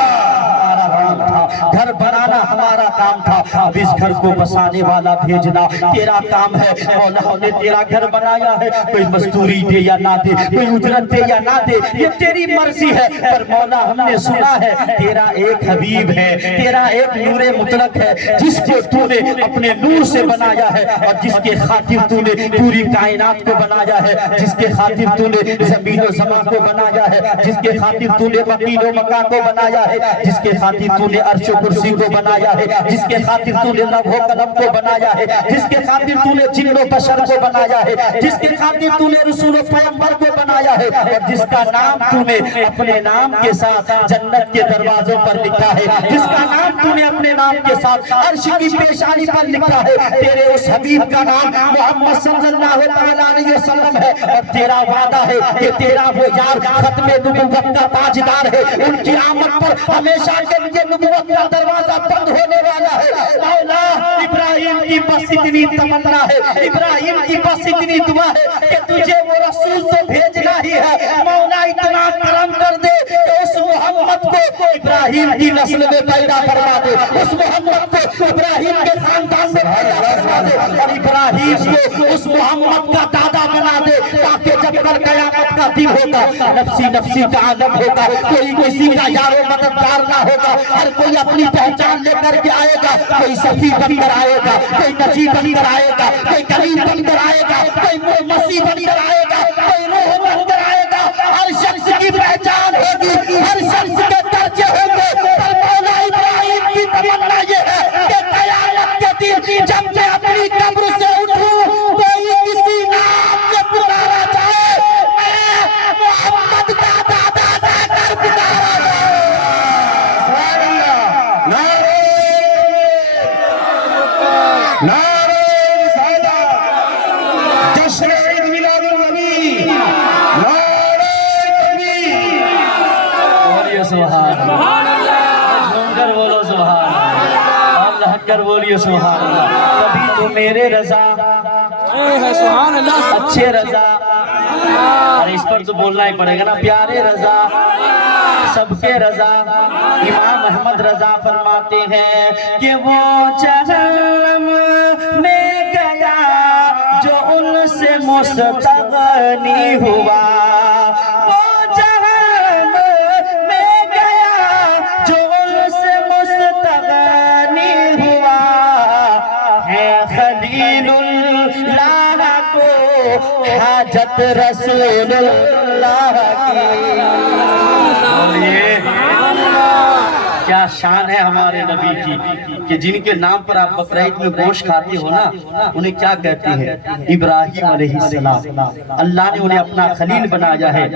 گھر بنانا ہمارا کام تھا، اب اس گھر کو بسانے والا بھیجنا تیرا کام ہے۔ مولا ہم نے تیرا گھر بنایا ہے، کوئی مزدوری دے یا نہ دے، کوئی اجرت دے یا نہ دے، یہ تیری مرضی ہے، پر مولا ہم نے سنا ہے تیرا ایک حبیب ہے، تیرا ایک نور مطلق ہے جس کو تو نے اپنے نور سے بنایا ہے، اور جس کے خاطر تو نے پوری کائنات کو بنایا ہے، جس کے خاطر تو نے زمین و زمان کو بنایا ہے، جس کے خاطر تو نے مکین و مکان کو بنایا ہے، جس کے خاطر تو نے عرش و کرسی کو بنایا ہے، جس کے خاطر تو نے لوح و قلم کو بنایا ہے، جس کے خاطر تو نے جن و بشر کو بنایا ہے، جس کے خاطر تو نے رسول و پیغمبر کو بنایا ہے، اور جس کا نام تو نے اپنے نام کے ساتھ جنت کے دروازوں پر لکھا ہے، جس کا نام تو نے اپنے نام کے ساتھ عرش کی پیشانی پر لکھا ہے۔ تیرے اس حبیب کا نام محمد صلی اللہ علیہ وسلم ہے، اور تیرا وعدہ ہے کہ تیرا وہ یار ختم نبوت کا تاجدار ہے، ان کی آمد پر ہمیشہ کے لیے نبوت کا دروازہ بند ہونے والا ہے۔ مولا ابراہیم کی بس اتنی تمنا ہے، ابراہیم کی بس اتنی دعا ہے کہ تجھے وہ رسول تو بھیجنا ہی ہے۔ مولا اتنا کرم کر دے کہ اس محمد کو ابراہیم کی نسل میں پیدا کروا دے، اس محمد کو ابراہیم کے خاندان میں پیدا کروا دے، اور ابراہیم کو اس محمد کا دادا بنا دے، تاکہ جب کل قیامت کا دن ہوگا نفسی نفسی کا عالم ہوگا، کوئی کسی کا یار و مددگار نہ ہوگا، ہر کوئی اپنی پہچان لے کر کے آئے گا، کوئی صفی بن کر آئے گا، کوئی نجی بن کر آئے گا، کوئی کریم بن کر آئے گا، کوئی مسیح بن کر آئے گا، کوئی روح بن کر آئے گا۔ ہر شخص کی پہچان ہوگی، ہر شخص کے درجے ہوں گے، پر مولا ابراہیم کی تمنا یہ ہے کہ قیامت کے دن جب میں اپنی قبر سے اٹھوں کوئی کسی نام سے پکارا جائے، میں محمد کا دادا دے کر پکارا جائے۔ نعرہ رسالت، جشن عید میلاد النبی، نعرہ تکبیر۔ بولیے سبحان اللہ، جھوم کر بولو سبحان اللہ، اور لہٹ کر بولیے سبحان اللہ۔ کبھی تو میرے رضا، سبحان اللہ، اچھے رضا، اور اس پر تو بولنا ہی پڑے گا نا، پیارے رضا، سب کے رضا۔ امام احمد رضا فرماتے ہیں کہ وہ جہنم میں گیا جو ان سے مستغنی ہوا، وہ جہنم میں گیا جو ان سے مستغنی ہوا، ہے خلیل اللہ کو حاجت رسول اللہ کی۔ کیا شان ہے ہمارے نبی کی کہ جن کے نام پر آپ بقرعید میں گوشت کھاتے ہو نا، انہیں کیا کہتے ہیں؟ ابراہیم علیہ السلام۔ اللہ نے انہیں اپنا خلیل بنایا ہے،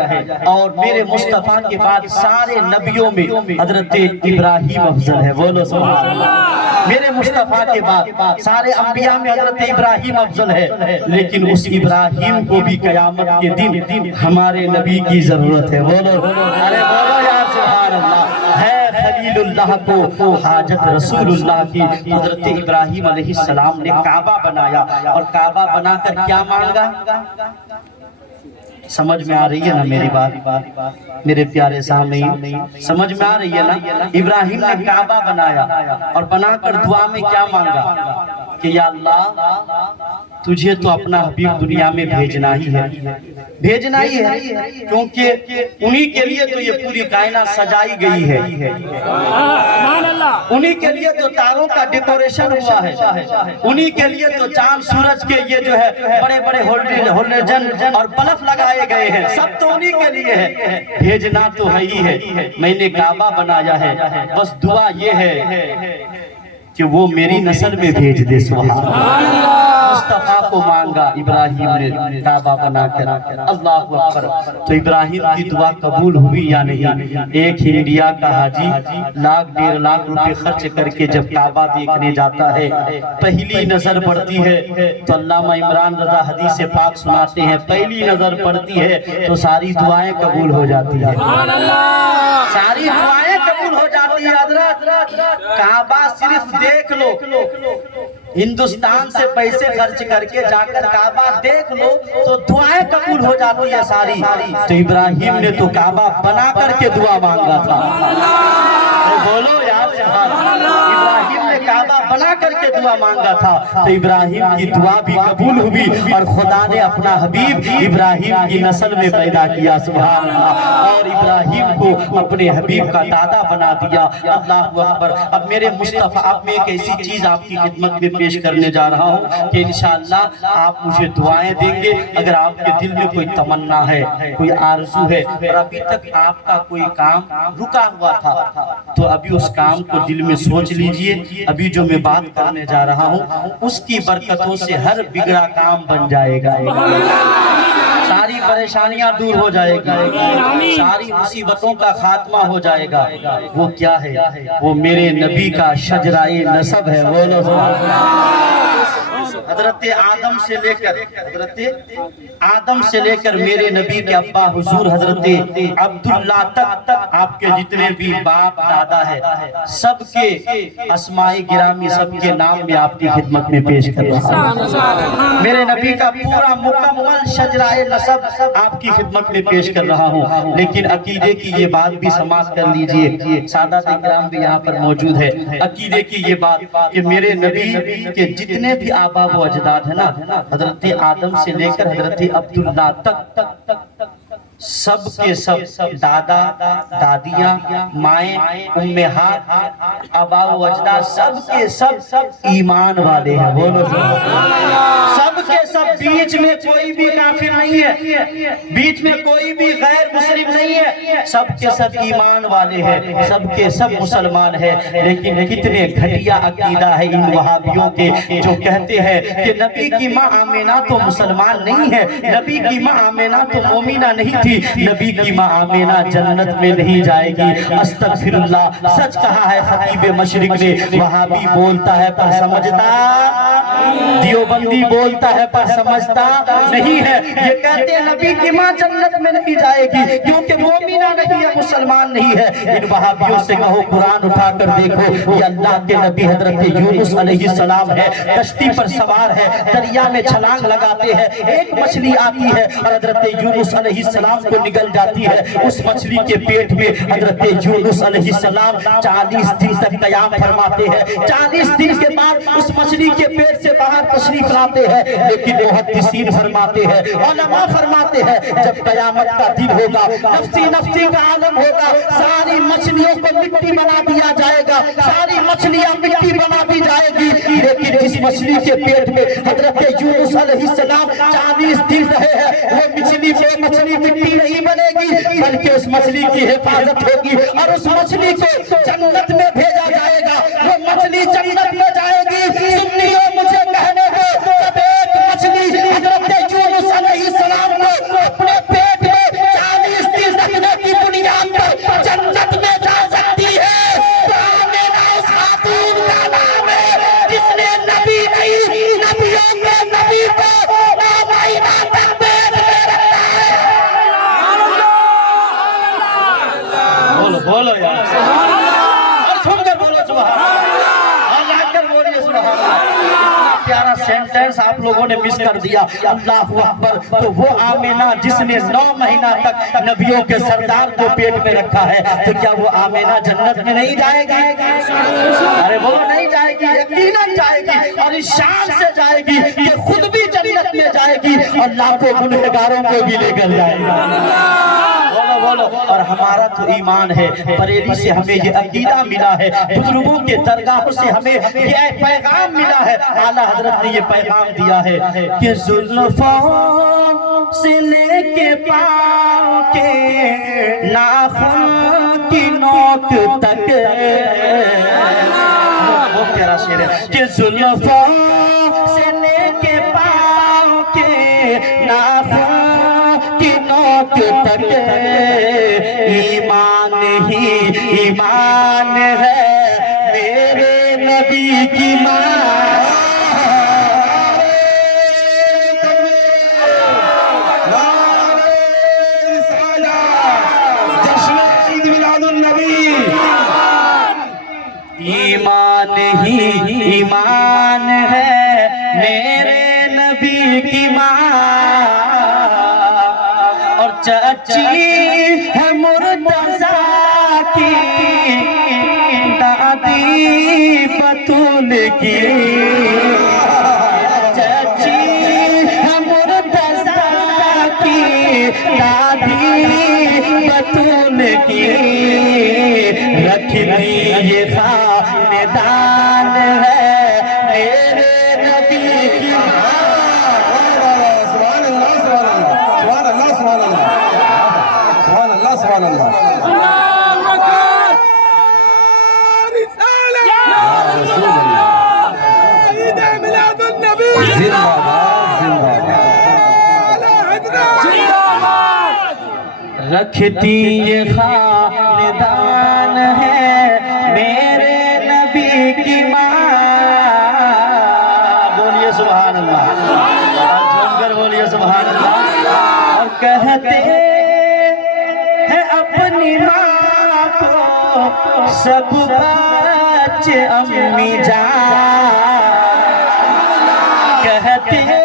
اور میرے مصطفیٰ کے بعد سارے نبیوں میں حضرت ابراہیم افضل ہے۔ بولو سبحان اللہ۔ میرے مصطفیٰ کے بعد سارے انبیاء میں حضرت ابراہیم افضل ہے، لیکن اس ابراہیم کو بھی قیامت کے دن ہمارے نبی کی ضرورت ہے۔ بولو ارے بولو یا سبحان اللہ۔ ہے خلیل اللہ کو حاجت رسول اللہ کی۔ حضرت ابراہیم علیہ السلام نے کعبہ بنایا، اور کعبہ بنا کر کیا مانگا؟ سمجھ میں آ رہی ہے نا میری بات میرے پیارے سامعین؟ سمجھ میں آ رہی ہے نا؟ ابراہیم نے کعبہ بنایا، اور بنا کر دعا میں کیا مانگا کہ یا اللہ تجھے تو اپنا حبیب دنیا میں بھیجنا ہی ہے، بھیجنا ہی ہے، کیونکہ انہی کے لیے تو یہ پوری کائنات سجائی گئی ہے، انہی کے لیے تو تاروں کا ڈیکوریشن ہوا ہے، انہی کے لیے تو چاند سورج کے یہ جو ہے بڑے بڑے ہولوجن اور بلب لگائے گئے ہیں، سب تو انہی کے لیے ہے، بھیجنا تو ہے ہی ہے۔ میں نے کعبہ بنایا ہے، بس دعا یہ ہے کہ وہ میری نسل میں بھیج دے۔ سبحان اللہ۔ مصطفیٰ کو مانگا ابراہیم نے کعبہ بنا کر۔ اللہ اکبر۔ تو ابراہیم کی دعا قبول ہوئی یا نہیں؟ ایک انڈیا کا حاجی لاکھ 1.5 لاکھ روپے خرچ کر کے جب کعبہ دیکھنے جاتا ہے، پہلی نظر پڑتی ہے تو علامہ عمران رضا حدیث پاک سناتے ہیں، پہلی نظر پڑتی ہے تو ساری دعائیں قبول ہو جاتی ہیں، ساری دعائیں قبول ہو جاتی ہیں۔ حضرت کعبہ صرف دیکھ لو، ہندوستان سے پیسے خرچ کر کے جا کر کعبہ دیکھ لو تو دعائیں قبول ہو جاتی ہیں ساری۔ تو ابراہیم نے تو کعبہ بنا کر کے دعا مانگا تھا۔ بولو یار ابراہیم نے کعبہ بنا کر کے دعا مانگا تھا، تو ابراہیم کی دعا بھی قبول ہوئی، اور خدا نے اپنا حبیب ابراہیم کی نسل میں پیدا کیا۔ سبحان اللہ۔ اور ابراہیم کو اپنے حبیب کا دادا بنا دیا۔ اللہ اکبر۔ اب میرے مصطفیٰ، اب میں ایک ایسی چیز آپ کی خدمت میں پیش کرنے جا رہا ہوں کہ انشاءاللہ آپ مجھے دعائیں دیں گے۔ اگر آپ کے دل میں کوئی تمنا ہے، کوئی آرزو ہے، اور ابھی تک آپ کا کوئی کام رکا ہوا تھا، تو ابھی اس کام کو دل میں سوچ لیجئے۔ ابھی جو میں بات کرنے جا رہا ہوں اس کی برکتوں سے ہر بگڑا کام بن جائے گا، ساری پریشانیاں دور ہو جائے گی، ساری مصیبتوں کا خاتمہ ہو جائے گا۔ وہ کیا ہے؟ وہ میرے نبی کا شجرہ نسب ہے۔ بولو سبحان اللہ۔ حضرت آدم سے لے کر میرے نبی کے ابا حضور حضرت عبداللہ تک، آپ کے جتنے بھی باپ دادا ہے، سب کے اسماء گرامی، سب کے نام میں آپ کی خدمت میں پیش کر رہا ہوں۔ میرے نبی کا پورا مکمل شجرہ نسب آپ کی خدمت میں پیش کر رہا ہوں، لیکن عقیدے کی یہ بات بھی سماعت کر لیجئے، سادات کرام بھی یہاں پر موجود ہے۔ عقیدے کی یہ بات کہ میرے نبی کے جتنے بھی آبا و اجداد ہے نا، حضرت آدم سے لے کر حضرت عبداللہ تک، سب کے سب دادا دادیاں، مائیں، امہات، آبا و اجداد، سب کے سب ایمان والے ہیں۔ بولو سب کے سب، بیچ میں کوئی بھی کافر نہیں ہے، بیچ میں کوئی بھی غیر مسلم نہیں ہے، سب کے سب ایمان والے ہیں، سب کے سب مسلمان ہیں۔ لیکن کتنے گھٹیا عقیدہ ہے ان وہابیوں کے جو کہتے ہیں کہ نبی کی ماں آمینہ تو مسلمان نہیں ہے، نبی کی ماں آمینہ تو مومنہ نہیں تھی، نبی کی ماں آمینہ جنت میں نہیں جائے گی۔ استغفر اللہ۔ سچ کہا ہے خطیب مشرق نے، وہابی بولتا ہے پر سمجھتا، دیوبندی بولتا ہے پر سمجھتا نہیں ہے۔ یہ کہتے ہیں نبی کی ماں جنت میں نہیں جائے گی کیونکہ مومنہ نہیں ہے، مسلمان نہیں ہے۔ ان وہابیوں سے کہو قرآن اٹھا کر دیکھو، یہ اللہ کے نبی حضرت یونس علیہ السلام ہے، کشتی پر سوار ہے، دریا میں چھلانگ لگاتے ہیں، ایک مچھلی آتی ہے اور حضرت یونس علیہ السلام کو نگل جاتی ہے۔ اس مچھلی کے پیٹ میں حضرت یونس علیہ السلام 40 دن تک قیام فرماتے ہیں، 40 دن کے بعد اس مچھلی کے پیٹ سے باہر تشریف لاتے ہیں۔ لیکن محدثین فرماتے ہیں، علماء فرماتے ہیں، جب قیامت کا دن ہوگا، نفسی نفسی کا عالم ہوگا، ساری مچھلیوں کو مٹی بنا دیا جائے گا، ساری مچھلیاں مٹی بنا دی جائے گی، لیکن جس مچھلی کے پیٹ میں حضرت یونس علیہ السلام 40 دن رہے ہیں، وہ مچھلی مٹی مٹی نہیں بنے گی بلکہ اس مچھلی کی حفاظت ہوگی اور اس مچھلی کو جنت میں بھیجا جائے گا وہ مچھلی جنت میں جائے گی سنیو مجھے کہنے دو جب ایک مچھلی حضرت یونس علیہ السلام کو اپنے پیٹ میں 40 دن رکھنے کی بنیاد پر جنت میں جا سکتی ہے تو آمینہ اس خاتون کا نام ہے جس نے نبی نہیں نبیوں کے نبی کو نامعینہ تک پیٹ میں رکھا ہے بولو بولو یار اور سن کر بولو سبحان اللہ اور جا کر بولیے سبحان اللہ پیارا سینٹنس آپ لوگوں نے مس کر دیا اللہ اکبر تو وہ آمینہ جس نے 9 مہینہ تک نبیوں کے سردار کو پیٹ میں رکھا ہے تو کیا وہ آمینہ جنت میں نہیں جائے گی ارے وہ نہیں جائے گی یقیناً جائے گی اور اس شان سے جائے گی کہ خود بھی جنت میں جائے گی اور لاکھوں گنہگاروں کو بھی لے کر جائے گی بولو اور ہمارا تو ایمان ہے بریلی سے ہمیں یہ عقیدہ ملا ہے بزرگوں کے درگاہوں سے ہمیں یہ پیغام ملا ہے اعلیٰ حضرت نے یہ پیغام دیا ہے کہ زلفوں سے لے کے پاؤں کے ناخن کی نوک تک وہ پیارا شعر ہے کہ زلفوں سے لے کے پاؤں کے ناخن کی نوک تک ایمان ہی ایمان ہے میرے نبی کی ماں جشن عید میلاد النبی ایمان ہی ایمان ہے میرے نبی کی ماں اور چچی ہے مرتضیٰ کی دادی بطول کی چچی ہے مرتضیٰ کی دادی بطول کی رکھ دی یہ خاندان ہے میرے نبی کی سبحان اللہ سبحان اللہ سبحان اللہ سبحان اللہ سبحان اللہ عید میلاد النبی زندہ باد رکھتی یہ خاندان ہے میرے نبی کی ماں بولیے سبحان اللہ جھوم کر بولیے سبحان اللہ اور کہتے ہیں اپنی ماں کو سب بچے امی جان کہتے ہیں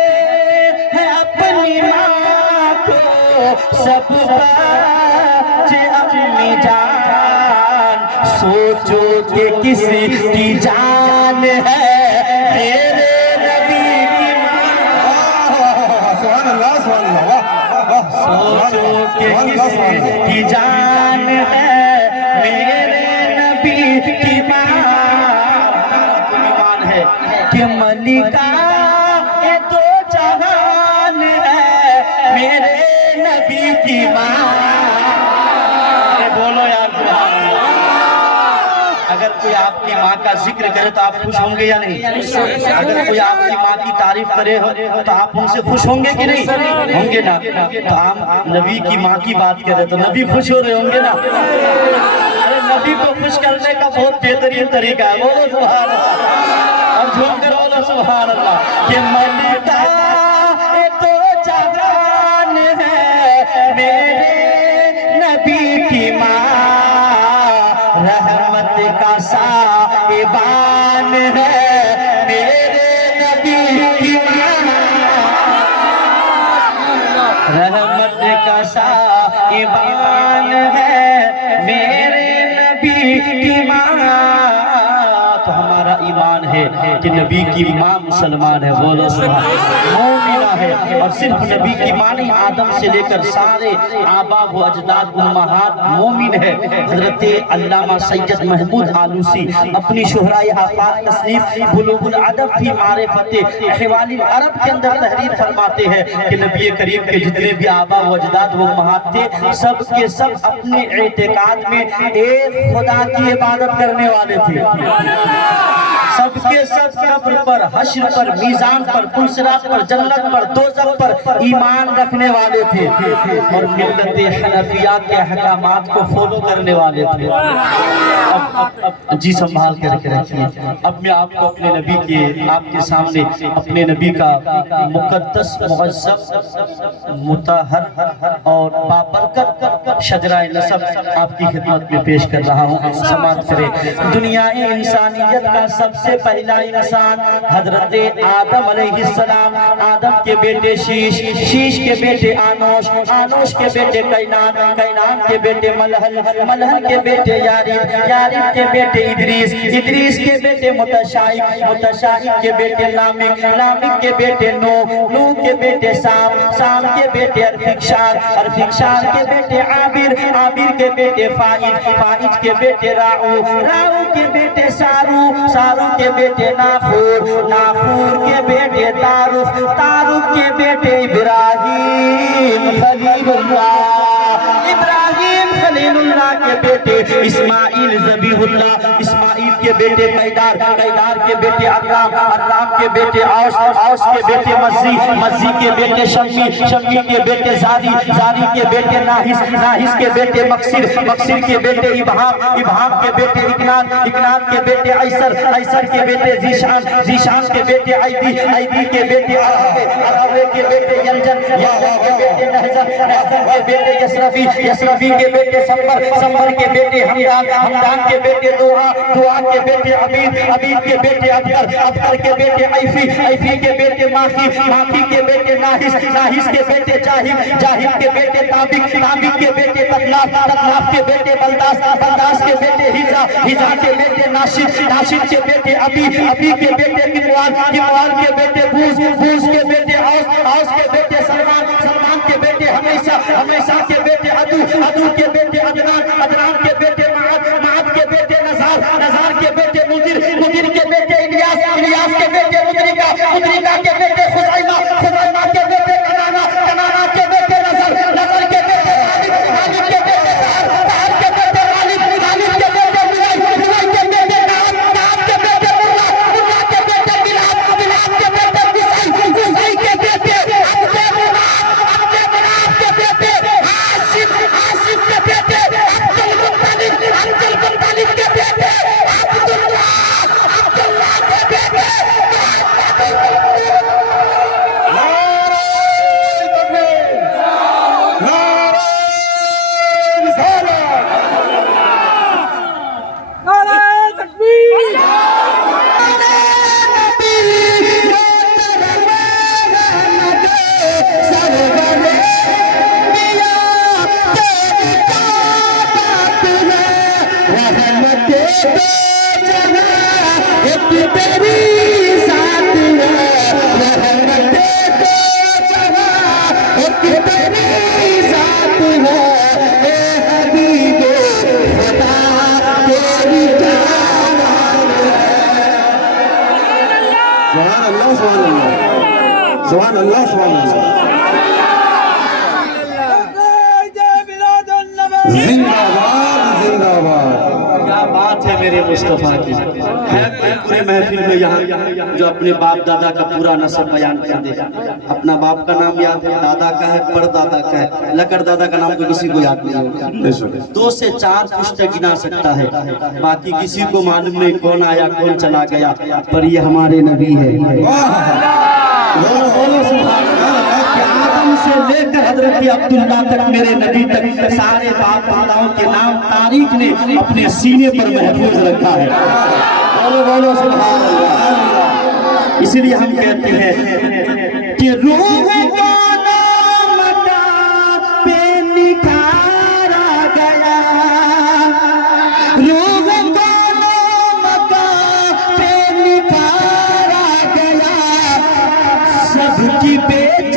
اپنی ماں کو سب بچے امی جان سوچو کہ کسی کی جان ہے میرے نبی کی ماں سبحان اللہ سبحان اللہ سوچو کہ کسی کی جان ہے میرے نبی کی ماں ایمان ہے کہ ملکہ یہ دو جہان ہے میرے نبی کی ماں بولو یار سبحان اللہ اگر کوئی آپ کی ماں کا ذکر کرے تو آپ خوش ہوں گے یا نہیں اگر کوئی آپ کی ماں کی تعریف کرے تو آپ ان سے خوش ہوں گے کہ نہیں ہوں گے نا تو ہم نبی کی ماں کی بات کریں تو نبی خوش ہو رہے ہوں گے نا ارے نبی کو خوش کرنے کا بہت بہترین طریقہ ہے بولو سبحان اللہ اور جھوم کر بولو سبحان اللہ کہ ملکہ یہ تو جہان ہے میرے نبی کی ماں رحمت کا سائبان ہے میرے نبی کی ماں رحمت کا سائبان ہے میرے نبی کی ماں تو ہمارا ایمان ہے کہ نبی کی ماں مسلمان ہے بولو سبحان اللہ مومنہ ہے اور صرف نبی کی معنی آدم سے لے کر سارے آبا و اجداد امہات مومن ہے۔ حضرت علامہ سید محمود آلوسی اپنی شہرائے آفاق تصنیف بلوغ الادب فی معرفت احوال العرب کے اندر تحریر فرماتے ہیں کہ نبی کریم کے جتنے بھی آبا و اجداد و امہات تھے سب کے سب اپنے اعتقاد میں ایک خدا کی عبادت کرنے والے تھے، سب کے سب قبر پر، حشر پر، میزان پر، پلسرات پر، جنت پر، دوزخ پر ایمان رکھنے والے تھے اور ملت حنفیہ کے احکامات کو فالو کرنے والے تھے۔ اب جی سنبھال کر رکھیے۔ اب میں آپ کو اپنے نبی کے، آپ کے سامنے اپنے نبی کا مقدس، معظم، مطہر اور بابرکت شجرہ نسب آپ کی خدمت میں پیش کر رہا ہوں، سماعت کریں۔ دنیا انسانیت کا سب سے پہلا انسان حضرت آدم علیہ السلام، آدم کے بیٹے شیش، شیش کے بیٹے آنوش، آنوش کے بیٹے کینان، کینان کے بیٹے ملحل، ملحل کے بیٹے یارب، یارب کے بیٹے ادریس، ادریس کے بیٹے متشائق، متشائق کے بیٹے لامک، لامک کے بیٹے نوح، نوح کے بیٹے سام، سام کے بیٹے ارفکشار، ارفکشار کے بیٹے عابر، عابر کے بیٹے فائج، فائج کے بیٹے راؤ، راؤ کے بیٹے سارو، سارو کے بیٹے ناخور، ناخور کے بیٹے تاروف، تاروف کے بیٹے ابراہیم خلیل اللہ، ابراہیم خلیل اللہ کے بیٹے اسماعیل ذبیح اللہ، اسماعیل کے بیٹے قیدار، قیدار کے بیٹے ارام، ارام کے بیٹے اوس، اوس کے بیٹے مزی، مزی کے بیٹے شمی، شمی کے بیٹے زاری، زاری کے بیٹے ناحس، ناحس کے بیٹے مقصر، مقصر کے بیٹے ابہام، ابہام کے بیٹے اکنان، اکنان کے بیٹے ایسر، ایسر کے بیٹے زیشان، زیشان کے بیٹے ایدی، ایدی کے بیٹے عربے، عربے کے بیٹے ینجن، ینجن کے بیٹے نحزن، نحزن کے بیٹے یسربی، یسربی کے بیٹے سمبر، سمبر کے بیٹے حمدان، حمدان کے بیٹے دعا، دعا کے بیٹے عبید، عبید کے بیٹے ابتر، ابتر کے بیٹے ایفی، ایفی کے بیٹے ماخی، ماخی کے بیٹے ناحس، ناحس کے بیٹے جاہد، جاہد کے بیٹے تابق، تابق کے بیٹے تطلاف، تطلاف کے بیٹے بلداس، بلداس کے بیٹے ہزا، ہزا کے بیٹے ناشد، ناشد کے بیٹے ابی، ابی کے بیٹے کنوان، کنوان کے بیٹے بوز، بوز کے بیٹے اوس، اوس کے بیٹے سلمان، سلمان کے بیٹے ہمیشہ، ہمیشہ کے بیٹے عدو، عدو کے بیٹے عدنان، عدنان کے بیٹے معاد، معاد کے بیٹے نزار، نزار کے بیٹے مدر، مدر کے بیٹے الیاس، الیاس کے بیٹے مدرکہ، مدرکہ کے بیٹے خزائمہ، خزائمہ کے بیٹے کنانا، کنانا کے بیٹے نظر، نظر کے بیٹے غالب، غالب کے بیٹے سہر، سہر کے بیٹے غالب، غالب کے بیٹے ملائی، ملائی کے بیٹے نعام، نعام کے بیٹے مرہ، مرہ کے بیٹے بلاد، بلاد کے بیٹے قصی، قصی کے بیٹے عبد مناف، عبد مناف کے بیٹے عاشق، عاشق کے بیٹے عبد المطلب، عبد المطلب کے بیٹے عبداللہ، عبداللہ کے بیٹے نعرہ تکبیر، سبحان اللہ، سبحان اللہ، جے بلاد النبی، زندہ باد، زندہ باد۔ کیا بات ہے میرے مصطفیٰ کی، ہے کوئی پورے محفل میں یہاں جو اپنے باپ دادا کا پورا نسب بیان کر دے؟ اپنا باپ کا نام یاد ہے، دادا کا ہے، پر دادا کا ہے، لکڑ دادا کا نام تو کسی کو یاد نہیں ہوگا، 2 سے 4 پشت گنا سکتا ہے، باقی کسی کو معلوم نہیں کون آیا کون چلا گیا، پر یہ ہمارے نبی ہے۔ آدم سے لے کر حضرت عبداللہ تک، میرے نبی تک، سارے باپ داداؤں کے نام تاریخ نے اپنے سینے پر محفوظ رکھا ہے۔ بولو بولو سبحان اللہ۔ اسی لیے ہم کہتے ہیں کہ روح کا نام پہ نکھارا گیا، روح کا نام پہ نکھارا گیا، سب کی بیچ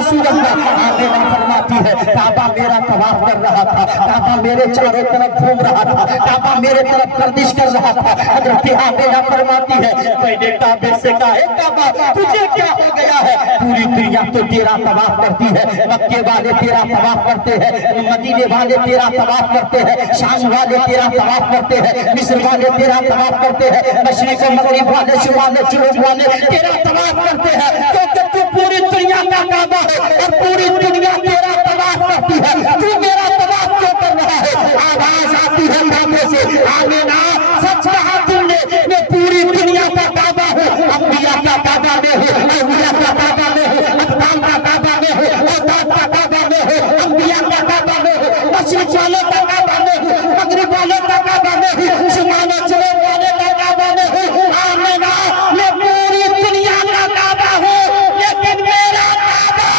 رسول اللہ. آمینہ فرماتی ہے کعبہ میرا طواف کر رہا تھا, کعبہ میرے چاروں طرف گھوم رہا تھا, کعبہ میرے طرف گردش کر رہا تھا. حضرت آمینہ فرماتی ہے میں نے کعبے سے کہا ہے کعبہ تجھے کیا ہو گیا ہے؟ پوری دنیا تو تیرا طواف کرتی ہے, مکے والے تیرا طواف کرتے ہیں, مدینے والے تیرا طواف کرتے ہیں, شام والے تیرا طواف کرتے ہیں, مصر والے تیرا طواف کرتے ہیں, مشرق و مغرب والے شمال و جنوب والے تیرا طواف کرتے ہیں, کیونکہ تو پوری دنیا کا کعبہ ہے اور پوری دنیا تیرا طواف کرتی ہے. تو میرا طواف کیوں کر رہا ہے؟ آواز آتی ہے کعبے سے آمینہ سچ کہا تم نے, میں پوری دنیا کا کعبہ ہوں, انبیاء کا کعبہ میں ہوں, اولیاء کا کعبہ میں ہوں, اقدام کا کعبہ میں ہوں, اوتاد کا کعبہ میں ہوں, انبیاء کا کعبہ میں ہوں, مشرق والوں کا کعبہ میں ہوں, مغرب والوں کا کعبہ میں ہوں, شمال و جنوب والے کا کعبہ میں ہوں. آمینہ میں پوری دنیا کا کعبہ ہوں, لیکن میرا کعبہ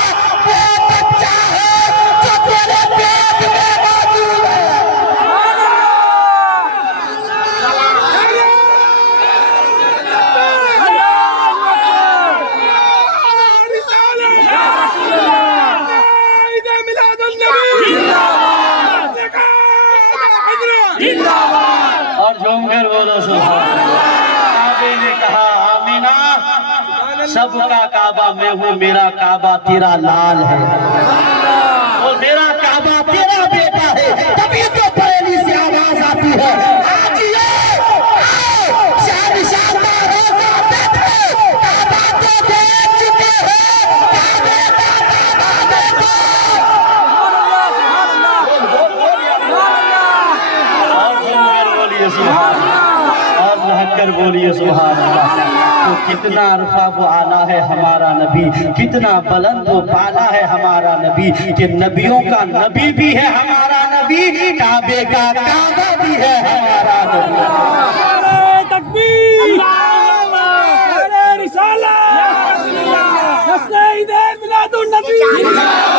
وہ بچہ ہے جو تیرے پیٹ میں موجود ہے. اور جھوم کر بولو سبحان اللہ. کعبے نے کہا آمینہ سب کا کعبہ میں ہوں, میرا کعبہ تیرا لال ہے اور میرا کعبہ تیرا بیٹا ہے. تبھی تو بریلی سے آواز آتی ہے آج یہ آؤ شہنشاہ کا روزہ دیکھو, کعبہ تو دیکھ چکے ہیں, کعبے کا کعبہ دیکھو. اور جھوم کر بولیے سبحان اللہ, اور رہ کر بولیے سبحان اللہ. تو کتنا عرفہ و اعلیٰ ہے ہمارا نبی, کتنا بلند و بالا ہے ہمارا نبی, کہ نبیوں کا نبی بھی ہے ہمارا نبی, کعبے کا کعبہ بھی ہے ہمارا نبی. نعرہ تکبیر, نعرہ رسالت, نعرہ میلاد النبی.